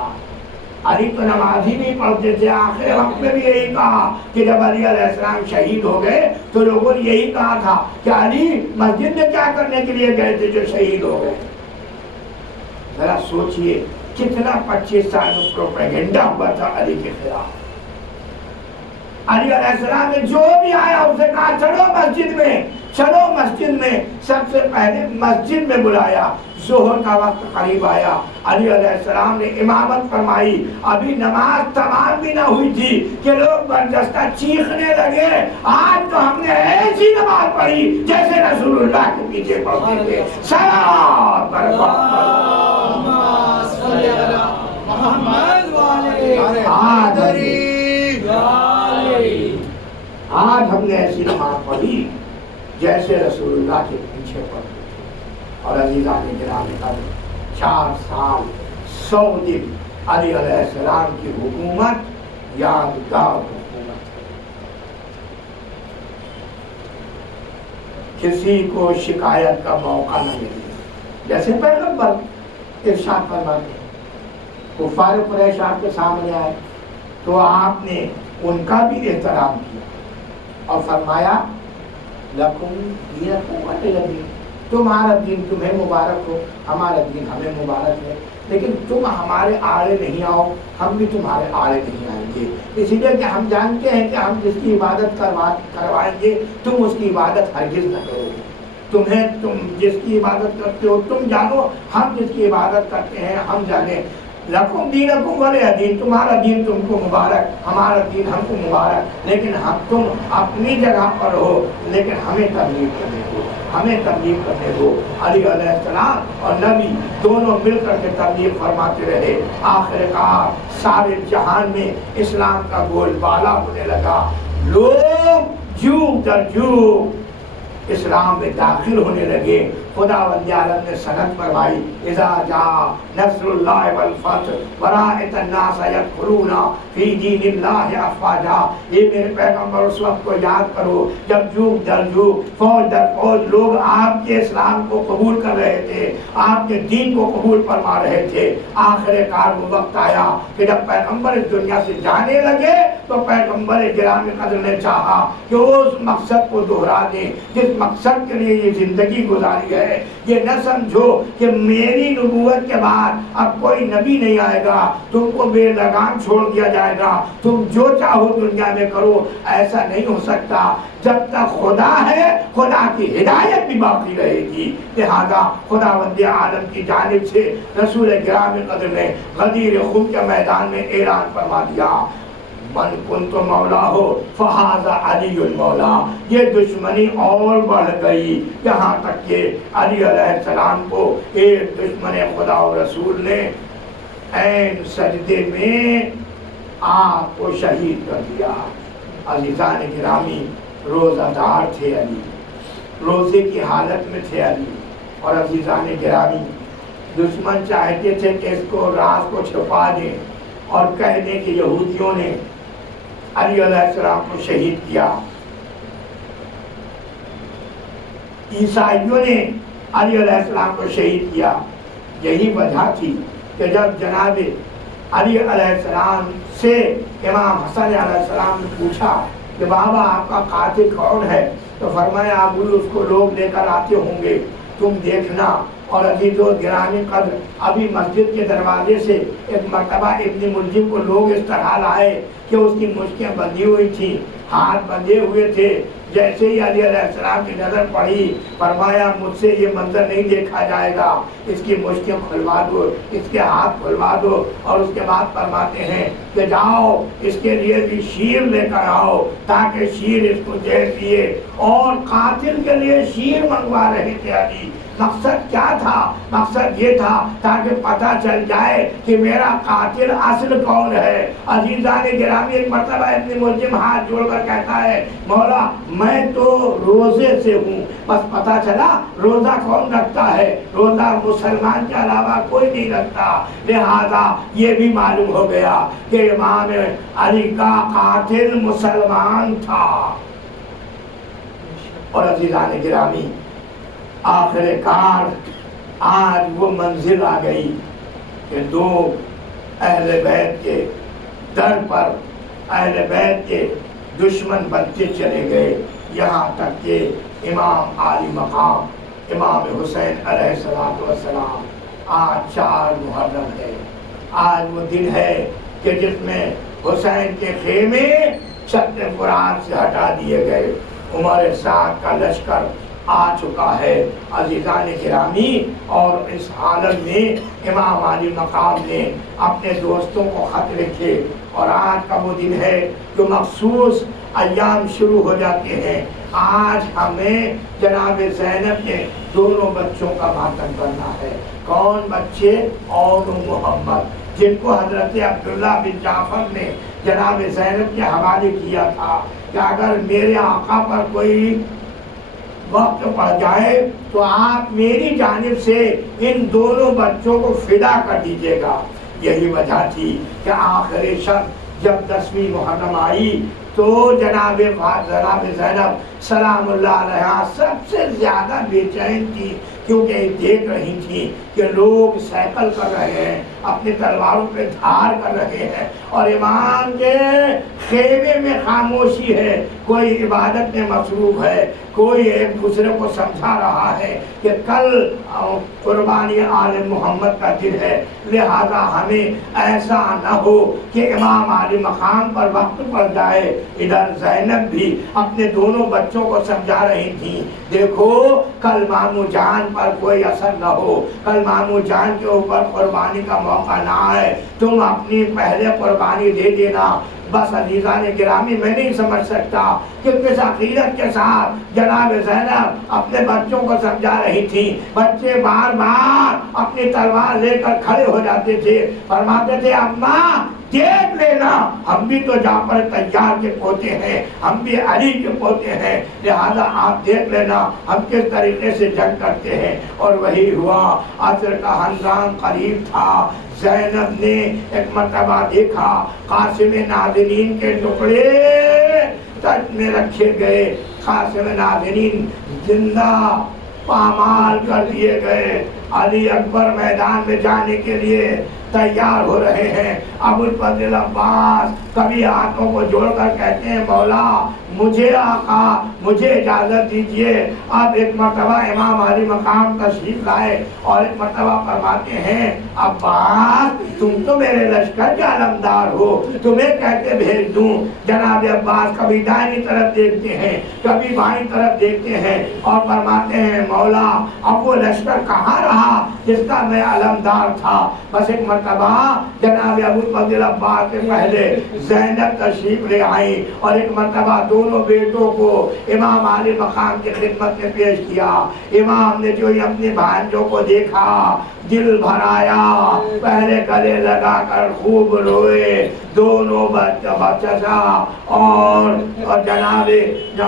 علی تو نماز ہی نہیں پڑھتے تھے. آخر وقت میں بھی یہی کہا کہ جب علی علیہ السلام شہید ہو گئے تو لوگوں نے یہی کہا تھا کہ علی مسجد میں کیا کرنے کے لیے گئے تھے جو شہید ہو گئے. ذرا سوچئے کتنا 25 سال میں پروپیگنڈا ہوا تھا علی کے خلاف. علی علیہ السلام نے جو بھی آیا اسے کہا چلو مسجد میں، چلو مسجد میں. سب سے پہلے مسجد میں بلایا. ظہر کا وقت قریب آیا، علی علیہ السلام نے امامت فرمائی. ابھی نماز تمام بھی نہ ہوئی تھی کہ لوگ برجستہ چیخنے لگے آج تو ہم نے ایسی نماز پڑھی جیسے رسول اللہ کے پیچھے پڑھتے تھے. صلوات آج ہم نے ایسی نماز پڑھی جیسے رسول اللہ کے پیچھے پڑھتے تھے. اور عزیزان گرامی قدر 4 سال 100 دن علی علیہ السلام کی حکومت یادگار حکومت. کسی کو شکایت کا موقع نہ ملے. جیسے پیغمبر ارشاد فرماتے ہیں کفار قریش آپ کے سامنے آئے تو آپ نے ان کا بھی احترام کیا اور فرمایا لکم دینکم ولی دین، تمہارا دین تمہیں مبارک ہو، ہمارا دین ہمیں مبارک ہے، لیکن تم ہمارے آڑے نہیں آؤ، ہم بھی تمہارے آڑے نہیں آئیں گے، اس لیے کہ ہم جانتے ہیں کہ ہم جس کی عبادت کروائیں گے تم اس کی عبادت ہرگز نہ کرو گے، تم جس کی عبادت کرتے ہو تم جانو، ہم جس کی عبادت کرتے ہیں ہم جانیں، لکم دینکم ولی دین، تمہارا دین تم کو مبارک، ہمارا دین ہم کو مبارک، لیکن تم اپنی جگہ پر ہو، لیکن ہمیں تبلیغ کرنے دو، ہمیں تبلیغ کرنے دو۔ علی علیہ السلام اور نبی دونوں مل کر کے تبلیغ فرماتے رہے، آخر کار سارے جہان میں اسلام کا بول بالا ہونے لگا، لوگ جوگ در جوگ اسلام میں داخل ہونے لگے۔ خداوند عالم نے سند فرمائی، اذا جاء نصر اللہ والفتح ورأیت الناس یدخلون فی دین اللہ افواجا، یہ میرے پیغمبر اس وقت کو یاد کرو جب جوگ در جوگ، فوج در فوج لوگ آپ کے اسلام کو قبول کر رہے تھے، آپ کے دین کو قبول فرما رہے تھے۔ آخر کار وہ وقت آیا کہ جب پیغمبر اس دنیا سے جانے لگے تو پیغمبر گرامی قدر نے چاہا کہ اس مقصد کو دہرا دیں جس مقصد کے لیے یہ زندگی گزاری ہے۔ یہ نہ سمجھو کہ میری نبوت کے بعد اب کوئی نبی نہیں آئے گا، تم کو بے لگام چھوڑ دیا جائے گا، تم جو چاہو دنیا میں کرو، ایسا نہیں ہو سکتا۔ جب تک خدا ہے خدا کی ہدایت بھی باقی رہے گی، لہذا خداوند عالم کی جانب سے رسول گرامی قدر نے غدیر خم کے میدان میں اعلان فرما دیا، من کنت مولا ہو فہذا علی المولا۔ یہ دشمنی اور بڑھ گئی یہاں تک کہ علی علیہ السلام کو ایک دشمن خدا و رسول نے عین سجدے میں آپ کو شہید کر دیا۔ عزیزان گرامی، روزہ دار تھے علی، روزے کی حالت میں تھے علی، اور عزیزان گرامی دشمن چاہتے تھے کہ اس کو راز کو چھپا دیں اور کہہ دیں کہ یہودیوں نے علی علیہ السلام کو شہید کیا، عیسائیوں نے علی علیہ السلام کو شہید کیا۔ یہی وجہ تھی کہ جب جناب علی علیہ السلام سے امام حسن علیہ السلام نے پوچھا کہ بابا آپ کا قاتل کون ہے، تو فرمایا ابو اس کو لوگ لے کر آتے ہوں گے، تم دیکھنا۔ اور عزیز و گرامی قدر ابھی مسجد کے دروازے سے ایک مرتبہ ابن ملجم کو لوگ اس طرح لائے کہ اس کی مشکیں بندھی ہوئی تھیں، ہاتھ بندھے ہوئے تھے۔ جیسے ہی علی علیہ السلام کی نظر پڑی، فرمایا مجھ سے یہ منظر نہیں دیکھا جائے گا، اس کی مشکیں کھلوا دو، اس کے ہاتھ کھلوا دو۔ اور اس کے بعد فرماتے ہیں کہ جاؤ اس کے لیے بھی شیر لے کر آؤ تاکہ شیر اس کو دیکھ لیے، اور قاتل کے لیے شیر منگوا رہے تھے علی۔ مقصد کیا تھا؟ مقصد یہ تھا تاکہ پتہ چل جائے کہ میرا قاتل اصل کون ہے۔ عزیزان گرامی ایک مرتبہ ابن ملجم ہاتھ جوڑ کر کہتا ہے، مولا میں تو روزے سے ہوں، بس پتہ چلا روزہ کون رکھتا ہے، روزہ مسلمان کے علاوہ کوئی نہیں رکھتا، لہذا یہ بھی معلوم ہو گیا کہ امام علی کا قاتل مسلمان تھا۔ اور عزیزان گرامی آخر کار آج وہ منزل آ گئی کہ لوگ اہل بیت کے در پر اہل بیت کے دشمن بنتے چلے گئے، یہاں تک کہ امام عالی مقام امام حسین علیہ السلام آج 4 محرم ہے، آج وہ دن ہے کہ جس میں حسین کے خیمے چھت فرات سے ہٹا دیے گئے، عمر سعد کا لشکر آ چکا ہے۔ عزیزان گرامی اور اس حالت میں امام علی مقام نے اپنے دوستوں کو خط لکھے، اور آج کا وہ دن ہے جو مخصوص ایام شروع ہو جاتے ہیں۔ آج ہمیں جناب زینب کے دونوں بچوں کا ماتم کرنا ہے۔ کون بچے؟ اور محمد، جن کو حضرت عبداللہ بن جعفر نے جناب زینب کے حوالے کیا تھا کہ اگر میرے آقا پر کوئی وقت پڑ جائے تو آپ میری جانب سے ان دونوں بچوں کو فدا کر دیجیے گا۔ یہی وجہ تھی کہ آخر شب جب 10ویں محرم آئی تو جناب زینب سلام اللہ علیہا سب سے زیادہ بے چین تھی، کیونکہ دیکھ رہی تھی کہ لوگ سیکل کر رہے ہیں، اپنی تلواروں پہ دھار کر رہے ہیں، اور امام کے خیمے میں خاموشی ہے، کوئی عبادت میں مصروف ہے، کوئی ایک دوسرے کو سمجھا رہا ہے کہ کل قربانی آل محمد کا دن ہے، لہذا ہمیں ایسا نہ ہو کہ امام علی مقام پر وقت پڑ جائے۔ ادھر زینب بھی اپنے دونوں بچوں کو سمجھا رہی تھی، دیکھو کل مامو جان پر کوئی اثر نہ ہو، کل مامو جان کے اوپر قربانی کا موقع نہ آئے، تم اپنی پہلے قربانی دے دینا۔ بس عزیزان گرامی، میں نہیں سمجھ سکتا کہ کس عقیدت کے ساتھ جناب زینب اپنے بچوں کو سمجھا رہی تھی۔ بچے بار بار اپنی تلوار لے کر کھڑے ہو جاتے تھے، فرماتے تھے اماں دیکھ لینا، ہم بھی تو جعفر طیار کے پوتے ہیں، ہم بھی علی کے پوتے ہیں، لہذا آپ دیکھ لینا ہم کس طریقے سے جنگ کرتے ہیں۔ اور وہی ہوا، عصر کا ہنگام قریب تھا، زینب نے ایک مرتبہ دیکھا قاسم ناظرین کے ٹکڑے ترک میں رکھے گئے، قاسم ناظرین زندہ پامال کر دیے گئے، علی اکبر میدان میں جانے کے لیے تیار ہو رہے ہیں۔ ابو الفضل عباس کبھی ہاتھوں کو جوڑ کر کہتے ہیں مولا مجھے آقا مجھے اجازت دیجئے۔ اب ایک مرتبہ امام علی مقام تشریف لائے اور ایک مرتبہ فرماتے ہیں عباس تم تو میرے لشکر کے علمدار ہو، تمہیں کہتے بھیج دوں۔ جناب عباس کبھی دائیں طرف دیکھتے ہیں کبھی بائیں طرف دیکھتے ہیں اور فرماتے ہیں مولا اب وہ لشکر کہاں رہا جس کا میں علمدار تھا۔ بس ایک مرتبہ جناب ابو الفضل عباس سے پہلے زینب تشریف لے آئی اور ایک مرتبہ دونوں بیٹوں کو امام علی مقام کی خدمت میں پیش کیا۔ امام نے جو اپنے بھانجوں کو دیکھا دل بھر آیا، پہلے گلے لگا کر خوب روئے، دونوں بچہ اور جناب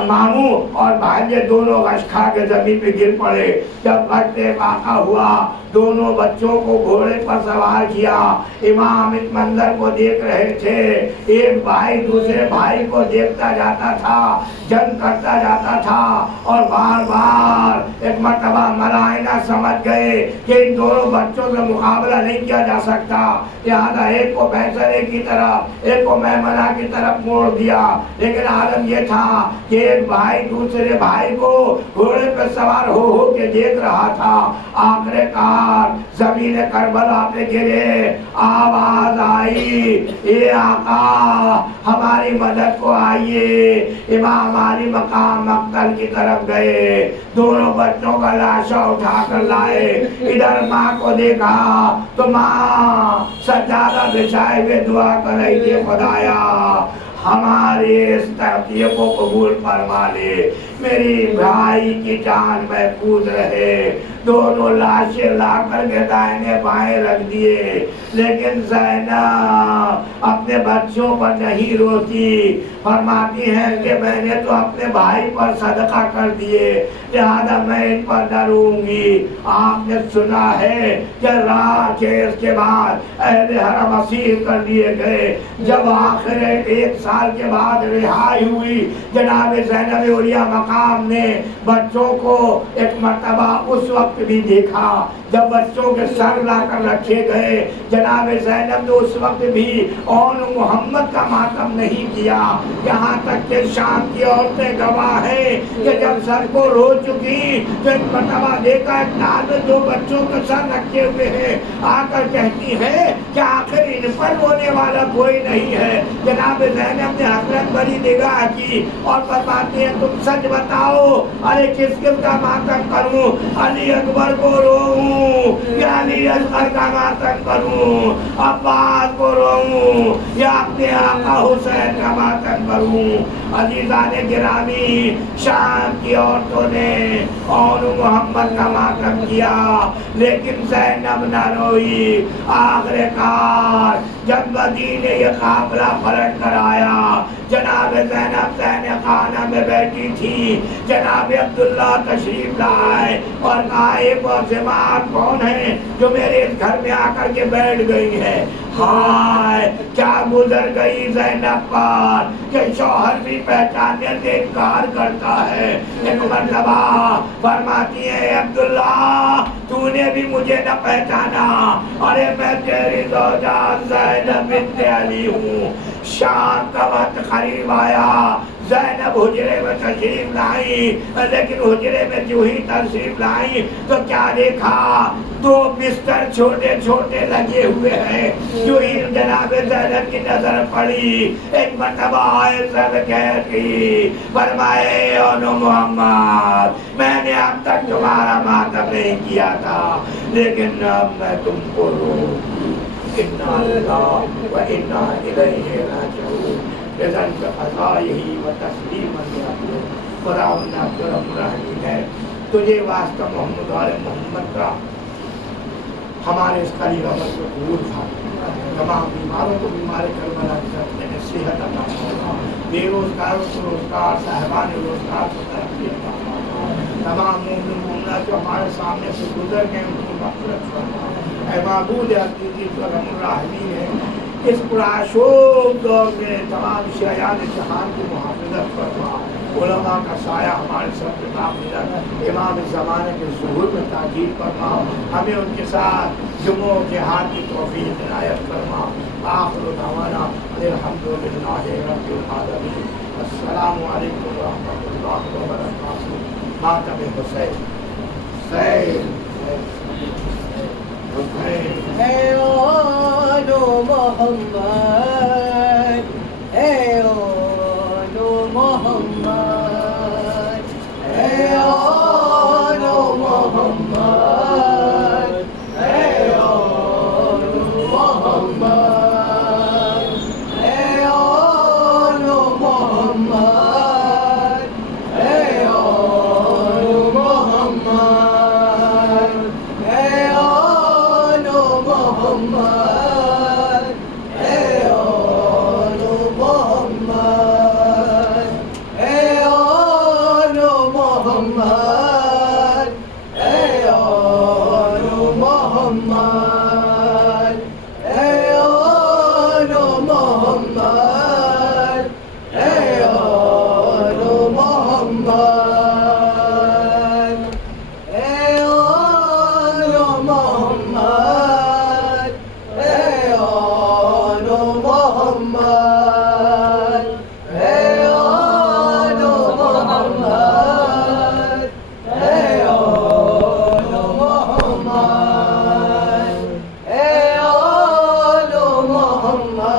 ماموں اور بھانجے دونوں غش کھا کے زمین پہ گر پڑے۔ جب وقت واقع ہوا دونوں بچوں کو گھوڑے پر سوار کیا، امام اس منظر کو دیکھ رہے تھے، ایک بھائی دوسرے بھائی کو دیکھتا جاتا تھا، جنگ کرتا جاتا تھا اور بار بار ایک مرتبہ ملائنہ سمجھ گئے کہ ان دونوں بچوں سے مقابلہ نہیں کیا جا سکتا، لہذا ایک کو بیسرے کی طرف ایک کو میمنہ کی طرف موڑ دیا۔ لیکن عالم یہ تھا کہ ایک بھائی دوسرے بھائی کو گھوڑے پر سوار ہو کے دیکھ رہا تھا۔ آخر کار زمین کربلا پہ گرے، آواز آئی اے آقا ہماری مدد کو آئیے۔ امام علی مقام مقتل کی طرف گئے، دونوں بچوں کا لاشا اٹھا کر لائے، ادھر ماں کو دیکھا تو ماں سجادہ بچھائے ہوئے دعا کر رہی تھی خدایا ہمارے اس تحقیق کو قبول فرما لے، میری بھائی کی جان محفوظ رہے۔ دونوں لاشیں لا کر کے دائیں بائیں رکھ دیے، لیکن زینب اپنے بچوں پر نہیں روتی، فرماتی ہیں کہ میں نے تو اپنے بھائی پر صدقہ کر دیے لہذا میں ان پر نہ روں گی۔ آپ نے سنا ہے کہ رات کے اس کے بعد اہل حرم اسیر کر لیے گئے، جب آخر 1 سال کے بعد رہائی ہوئی جناب زینب اولیاء مقام نے بچوں کو ایک مرتبہ اس وقت بھی دیکھا جب بچوں کے سر لا کر رکھے گئے۔ جناب زینب نے اس وقت بھی اون محمد کا ماتم نہیں کیا، یہاں تک کہ شام کی عورتیں گواہ ہیں کہ جب سر کو رو چکی تو ایک مرتبہ دیکھا ایک ناز جو بچوں کے سر رکھے ہوئے ہیں، آ کر کہتی ہے کہ آخر ان پر رونے والا کوئی نہیں ہے۔ جناب زینب نے حسرت بھری نگاہ کی اور فرماتے ہیں تم سچ بتاؤ ارے کس کس کا ماتم کروں، علی اکبر کو روؤں یا علی اصغر کا ماتم کروں، عباس کو روؤں یا اپنے آقا حسین کا ماتم کروں۔ عزیزان گرامی شام کی عورتوں نے اون محمد کا ماتم کیا لیکن زینب نہ روئی۔ آخر کار جب مدینے یہ قافلہ پلٹ کر آیا، جناب زینب زین خانہ میں بیٹھی تھی، جناب عبداللہ تشریف لائے اور کہا ایک معصومات کون ہے جو میرے اس گھر میں آ کر کے بیٹھ گئی ہے؟ ہائے کیا گزر گئی زینب پر کہ شوہر بھی پہچاننے سے انکار کرتا ہے۔ ایک مرتبہ فرماتی ہے عبداللہ تو نے بھی مجھے نہ پہچانا، ارے میں تیری زوجہ زینب بنت علی ہوں۔ شام کا وقت قریب آیا، زینب حجرے میں تشریف لائی، لیکن حجرے میں جو ہی تشریف لائی تو کیا دیکھا؟ دو بستر چھوٹے چھوٹے لگے ہوئے ہیں۔ جو ہی جناب زینب کی نظر پڑی، ایک مرتبہ آئے سب کہتی، فرمائے اونو محمد میں نے اب تک تمہارا ماتم نہیں کیا تھا، لیکن اب میں تم کو انا للہ و انا الیہ راجعون۔ رضا قضائہ و تسلیما لربہ، خدا انہا کرم رحیم ہے۔ تجھے واسطہ محمد اور محمد کا ہمارے اس قریب عمل کو قبول تھا۔ تمام بیماروں کو بیمار کربلا کی طرف میں صحت عطا فرما، بے روزگاروں کو روزگار، صاحبان روزگار کو ترقی عطا فرما، تمام مومن مومنات جو ہمارے سامنے سے گزر گئے ان کو مغفرت فرما۔ اے معبود عزیز و ارحم الراحمین ہے، اس پرآشوب دور میں تمام شیعان جہان کی محافظت فرما، علماء کا سایہ ہمارے سب پہ باقی رکھ، امام زمانے کے ظہور میں تاجیل فرما، ہمیں ان کے ساتھ جمعہ و جہاد کی توفیق عنایت فرما۔ آخر دعوانا الحمدللہ رب العالمین۔ السلام علیکم ورحمۃ اللہ وبرکاتہ۔ ماتم حسین حسین حسین اے اولو محمد، اے اولو محمد، اے اولو محمد، اے اولو محمد، اے اولو محمد، اے اولو محمد، اے اولو محمد، اے اولو محمد، اے اولو محمد، اے اولو محمد، اے اولو محمد، اے اولو محمد، اے اولو محمد، اے اولو محمد، اے اولو محمد، اے اولو محمد، اے اولو محمد،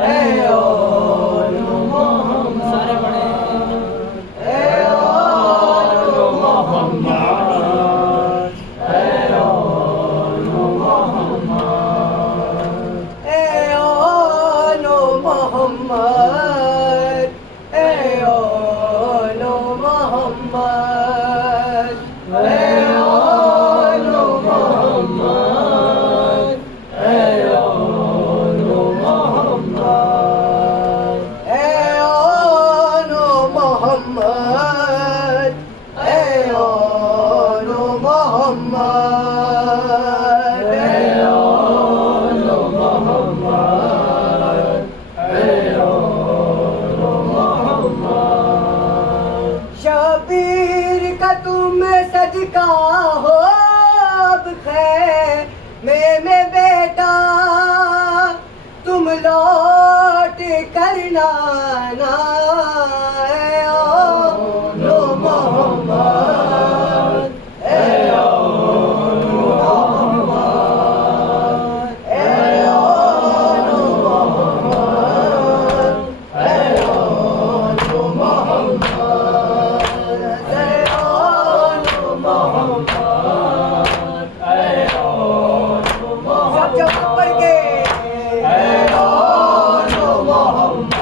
اے اولو محمد، سارے پڑھیں، اے اولو محمد، اے اولو محمد، اے اولو محمد، اے اولو محمد، اے اولو محمد، اے اولو محمد، اے اولو محمد، اے اولو محمد، اے اولو محمد، اے اولو محمد۔ شبیر کا تم صدقہ ہو اب خیمے میں بیٹا، تم لوٹ کر لانا، اے اولو محمد، اے اولو محمد، اے اولو محمد، اے اولو محمد، اے اولو محمد، اے اولو محمد، سب جب پڑھ کے اے اولو محمد،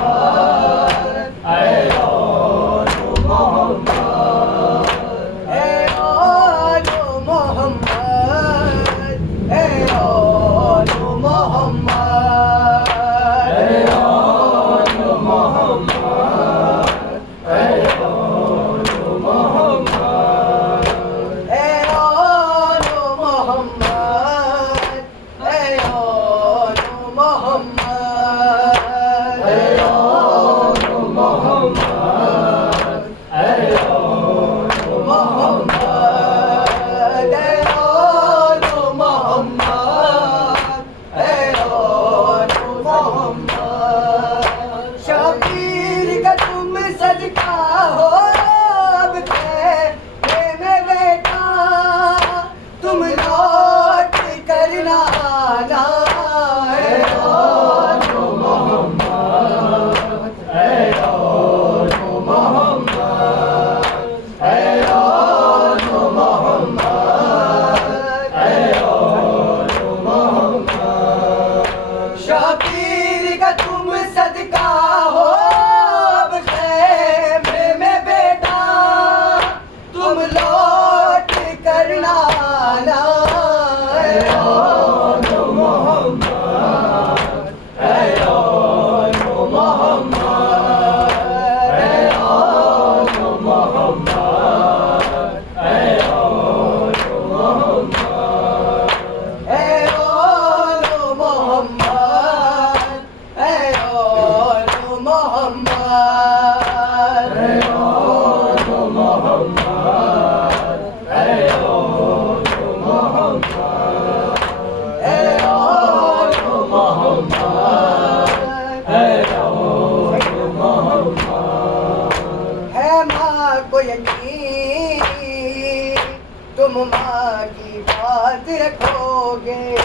کھو گے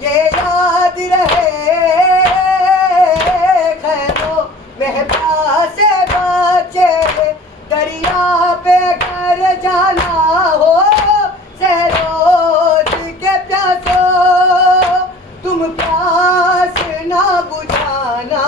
یہ یاد رہے خیموں میں پیاسے بچے دریا پہ کر جانا ہو سہروز کے پیاسو تم پیاس نہ بجھانا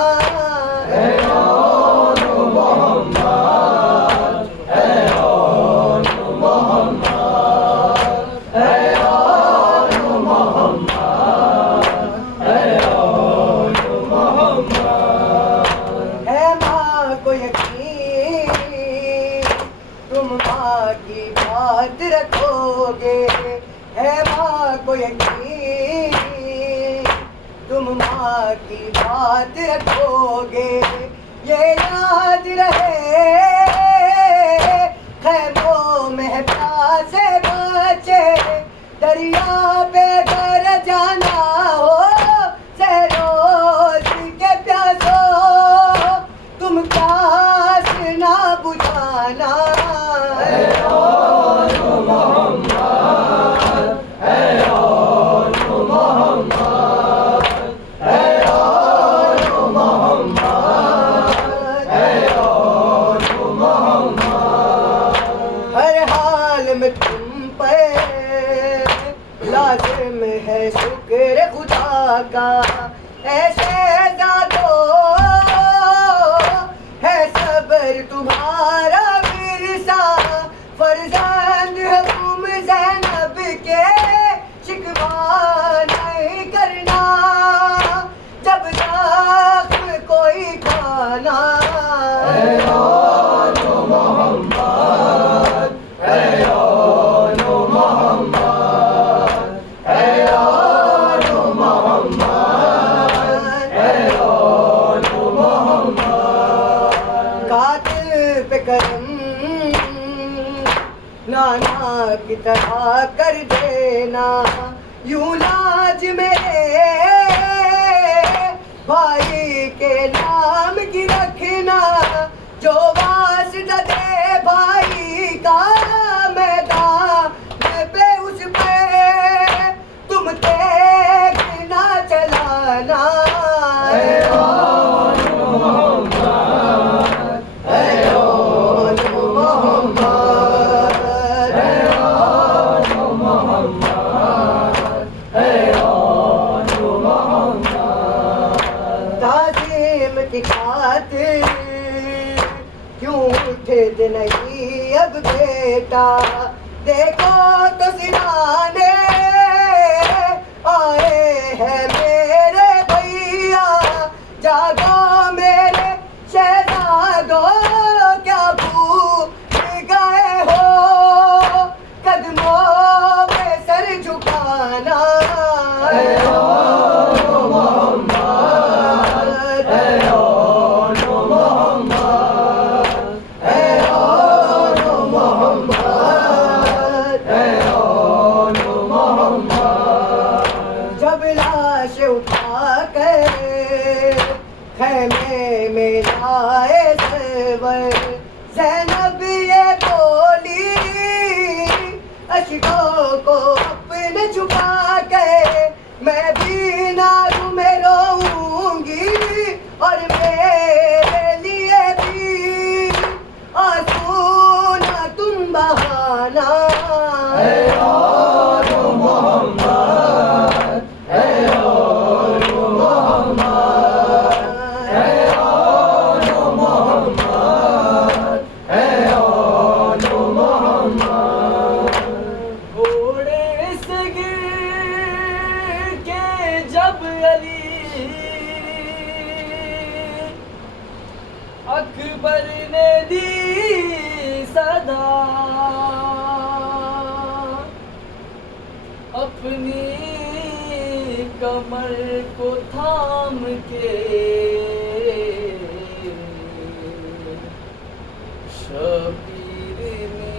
تم ماں کی بات رکھو گے ہے ماں کو یقین تم ماں کی بات رکھو گے یہ یاد رہے خیموں میں پیاسے بچے دریا پہ کر جانا ہو سہروز کے پیاسو تم پیاس نہ بجھانا ہر حال میں تم پہ لازم ہے شکر خدا کا ایسے زیادو ہے صبر تمہارا ورثہ فرزند ہے تم زینب کے شکوہ نہیں کرنا جب زخم کوئی کھانا قاتل پہ کرم نانا کی طرح کر دینا یوں لاج میرے بھائی کے نام کی رکھنا جو واسطہ دے بھائی کا میدان پہ اس پہ تم دیکھ نہ چلانا تعظیم کی خاطر کیوں اٹھتے نہیں اب بیٹا دیکھو تو سرانے آئے ہیں میرے بھیا جاگو میرے شہزادو کیا بھول گئے ہو قدموں میں سر جھکانا جب لاش اٹھا کر خیمے میں لائے سرور زینب یہ بولی اشکوں کو اپنے چھپا کے میں بھی ناروں میں روؤں گی اور میرے لیے بھی آنسو نہ تم بہانا گھوڑے سے گر کے جب علی اکبر نے دی صدا اپنی کمر کو تھام کے شبیر نے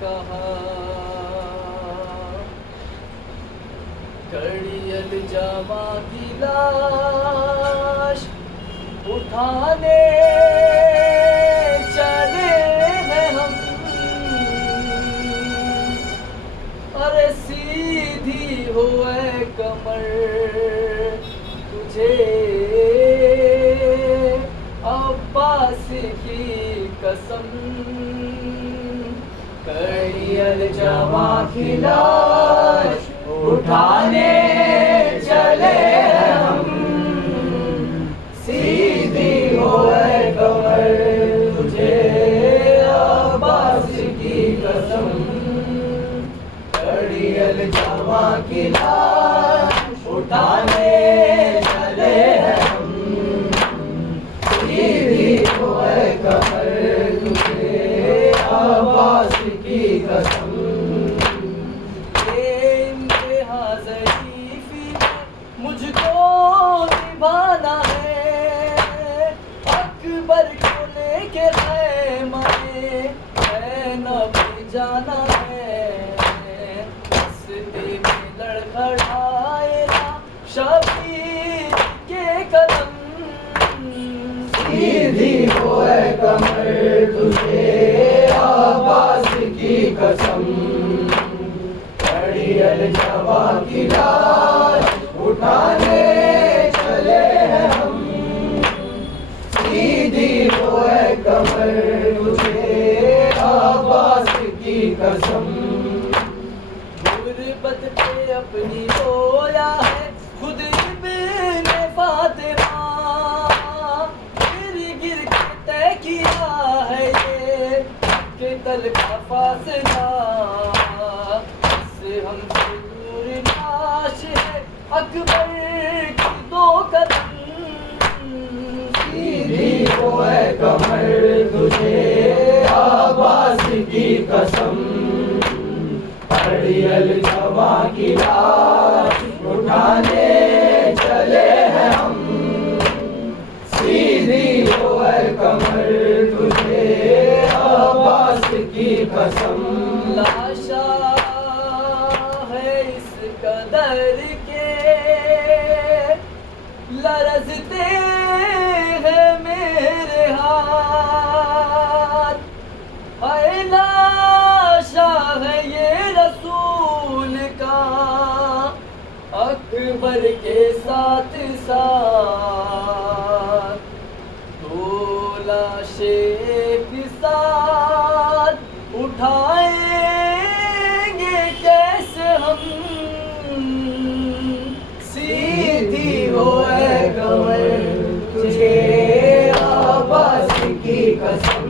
کہا کڑی الجما کی لاش اٹھانے چلے ہیں ہم ارے سی تجھے عباس کی قسم کڑی الجواں کی لاش اٹھانے چلے ہیں ہم سیدھی ہوئے کمر تجھے عباس کی قسم کڑی الجواں کی لاش اٹھانے چلے ہیں ہم سیدھی ہوئے کمر تجھے عباس کی قسم انتہا ضعیفی مجھ کو نبھانا ہے اکبر کو لے کے خیمہ نبی جانا ہے رستے میں لڑکھڑائے نا شبیر کے قدم سیدھی ہوئے کمر تجھے عباس کی قسم کڑی الجواں کی لاش اٹھانے چلے ہیں ہم سیدھی ہوئے کمر تجھے عباس کی قسم غربت پہ اپنی رویا ہے خود ابن فاطمہ گر گر کے طے کیا ہے یہ کہ تل کا فاصلہ اس ہم سے دور لاش ہے اکبر کی دو قدم سیدھی ہوئے کمر تجھے عباس کی قسم کڑی الجواں کی لاش اٹھانے چلے ہیں ہم سیدھی ہوئے کمر تجھے عباس کی قسم لاشا ہے اس قدر کے لرزتے ہیں میرے ہاتھ اے لاشا ہے یہ رسول کا اکبر کے ساتھ ساتھ دو لاشیں ایک ساتھ اٹھائیں گے کیسے ہم سیدھی ہوئے کمر تجھے عباس کی قسم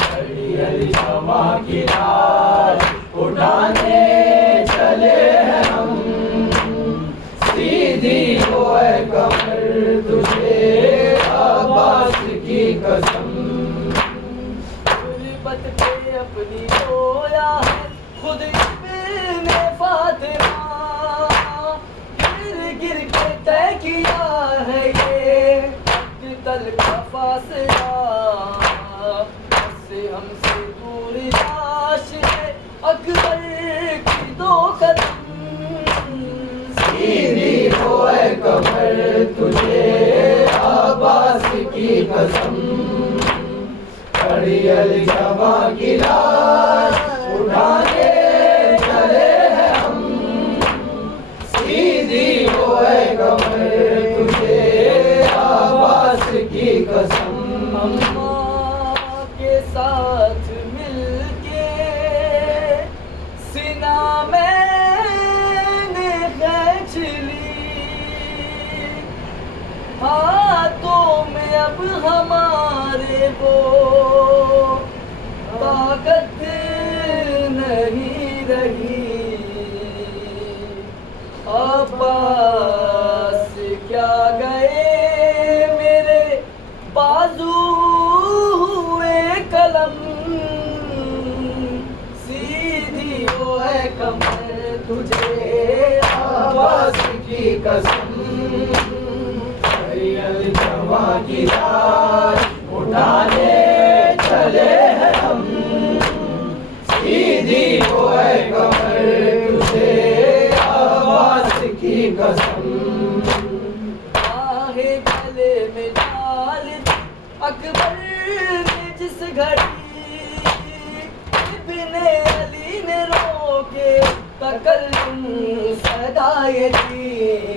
کڑی الجواں کی لاش اٹھانے چلے ہیں ہم سیدھی ہوئے کمر تجھے عباس کی قسم غربت پہ اپنی رویا ہے خود ابن فاطمہ گر گر کے طے کیا ہے یہ تل کا فاصلہ اس ہم سے دور لاش ہے اکبر کی دو قدم سیدھی ہوئے کمر تجھے عباس کی قسم کڑی الجواں کی لاش اٹھانے چلے ہیں ہم سیدھی ہوئے کمر تجھے عباس کی قسم اماں کے ساتھ مل کے سینہ میں نے کھینچ لی ہاتھوں میں اب ہمارے وہ طاقت نہیں رہی عباس کیا گئے میرے بازو ہوئے قلم سیدھی ہوئے کمر تجھے عباس کی قسم کڑی الجواں کی لاش اٹھانے چلے ہیں ہم سیدھی ہوئے کمر تجھے عباس کی قسم آہے گلے میں ڈال اکبر نے جس گھڑی ابن علی نے رو کے تکلم صدائے دی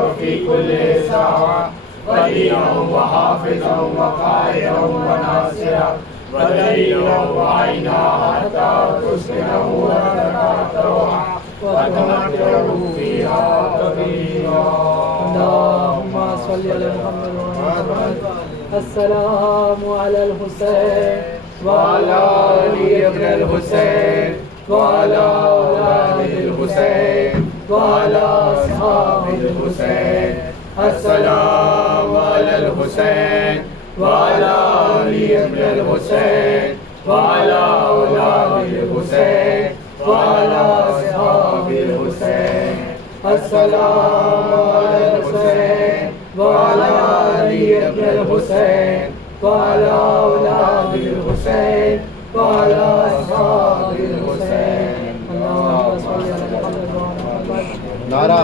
وفي كل ساعة وليا وحافظا وقائدا وناصرا ودليلا وعينا حتى تسكنه وتركعت روحا وتمتعه فيها طويلا. اللهم صل على محمد وعلى السلام على الحسين وعلى آل ابن الحسين وعلى أولاد الحسين وعلى أصحاب الحسين السلام على الحسين وعلى علي بن الحسين وعلى أولاد الحسين وعلى أصحاب الحسين السلام على الحسين وعلى علي بن الحسين وعلى أولاد الحسين وعلى أصحاب الحسين. اللهم صل على محمد وعلى محمد. نعرہ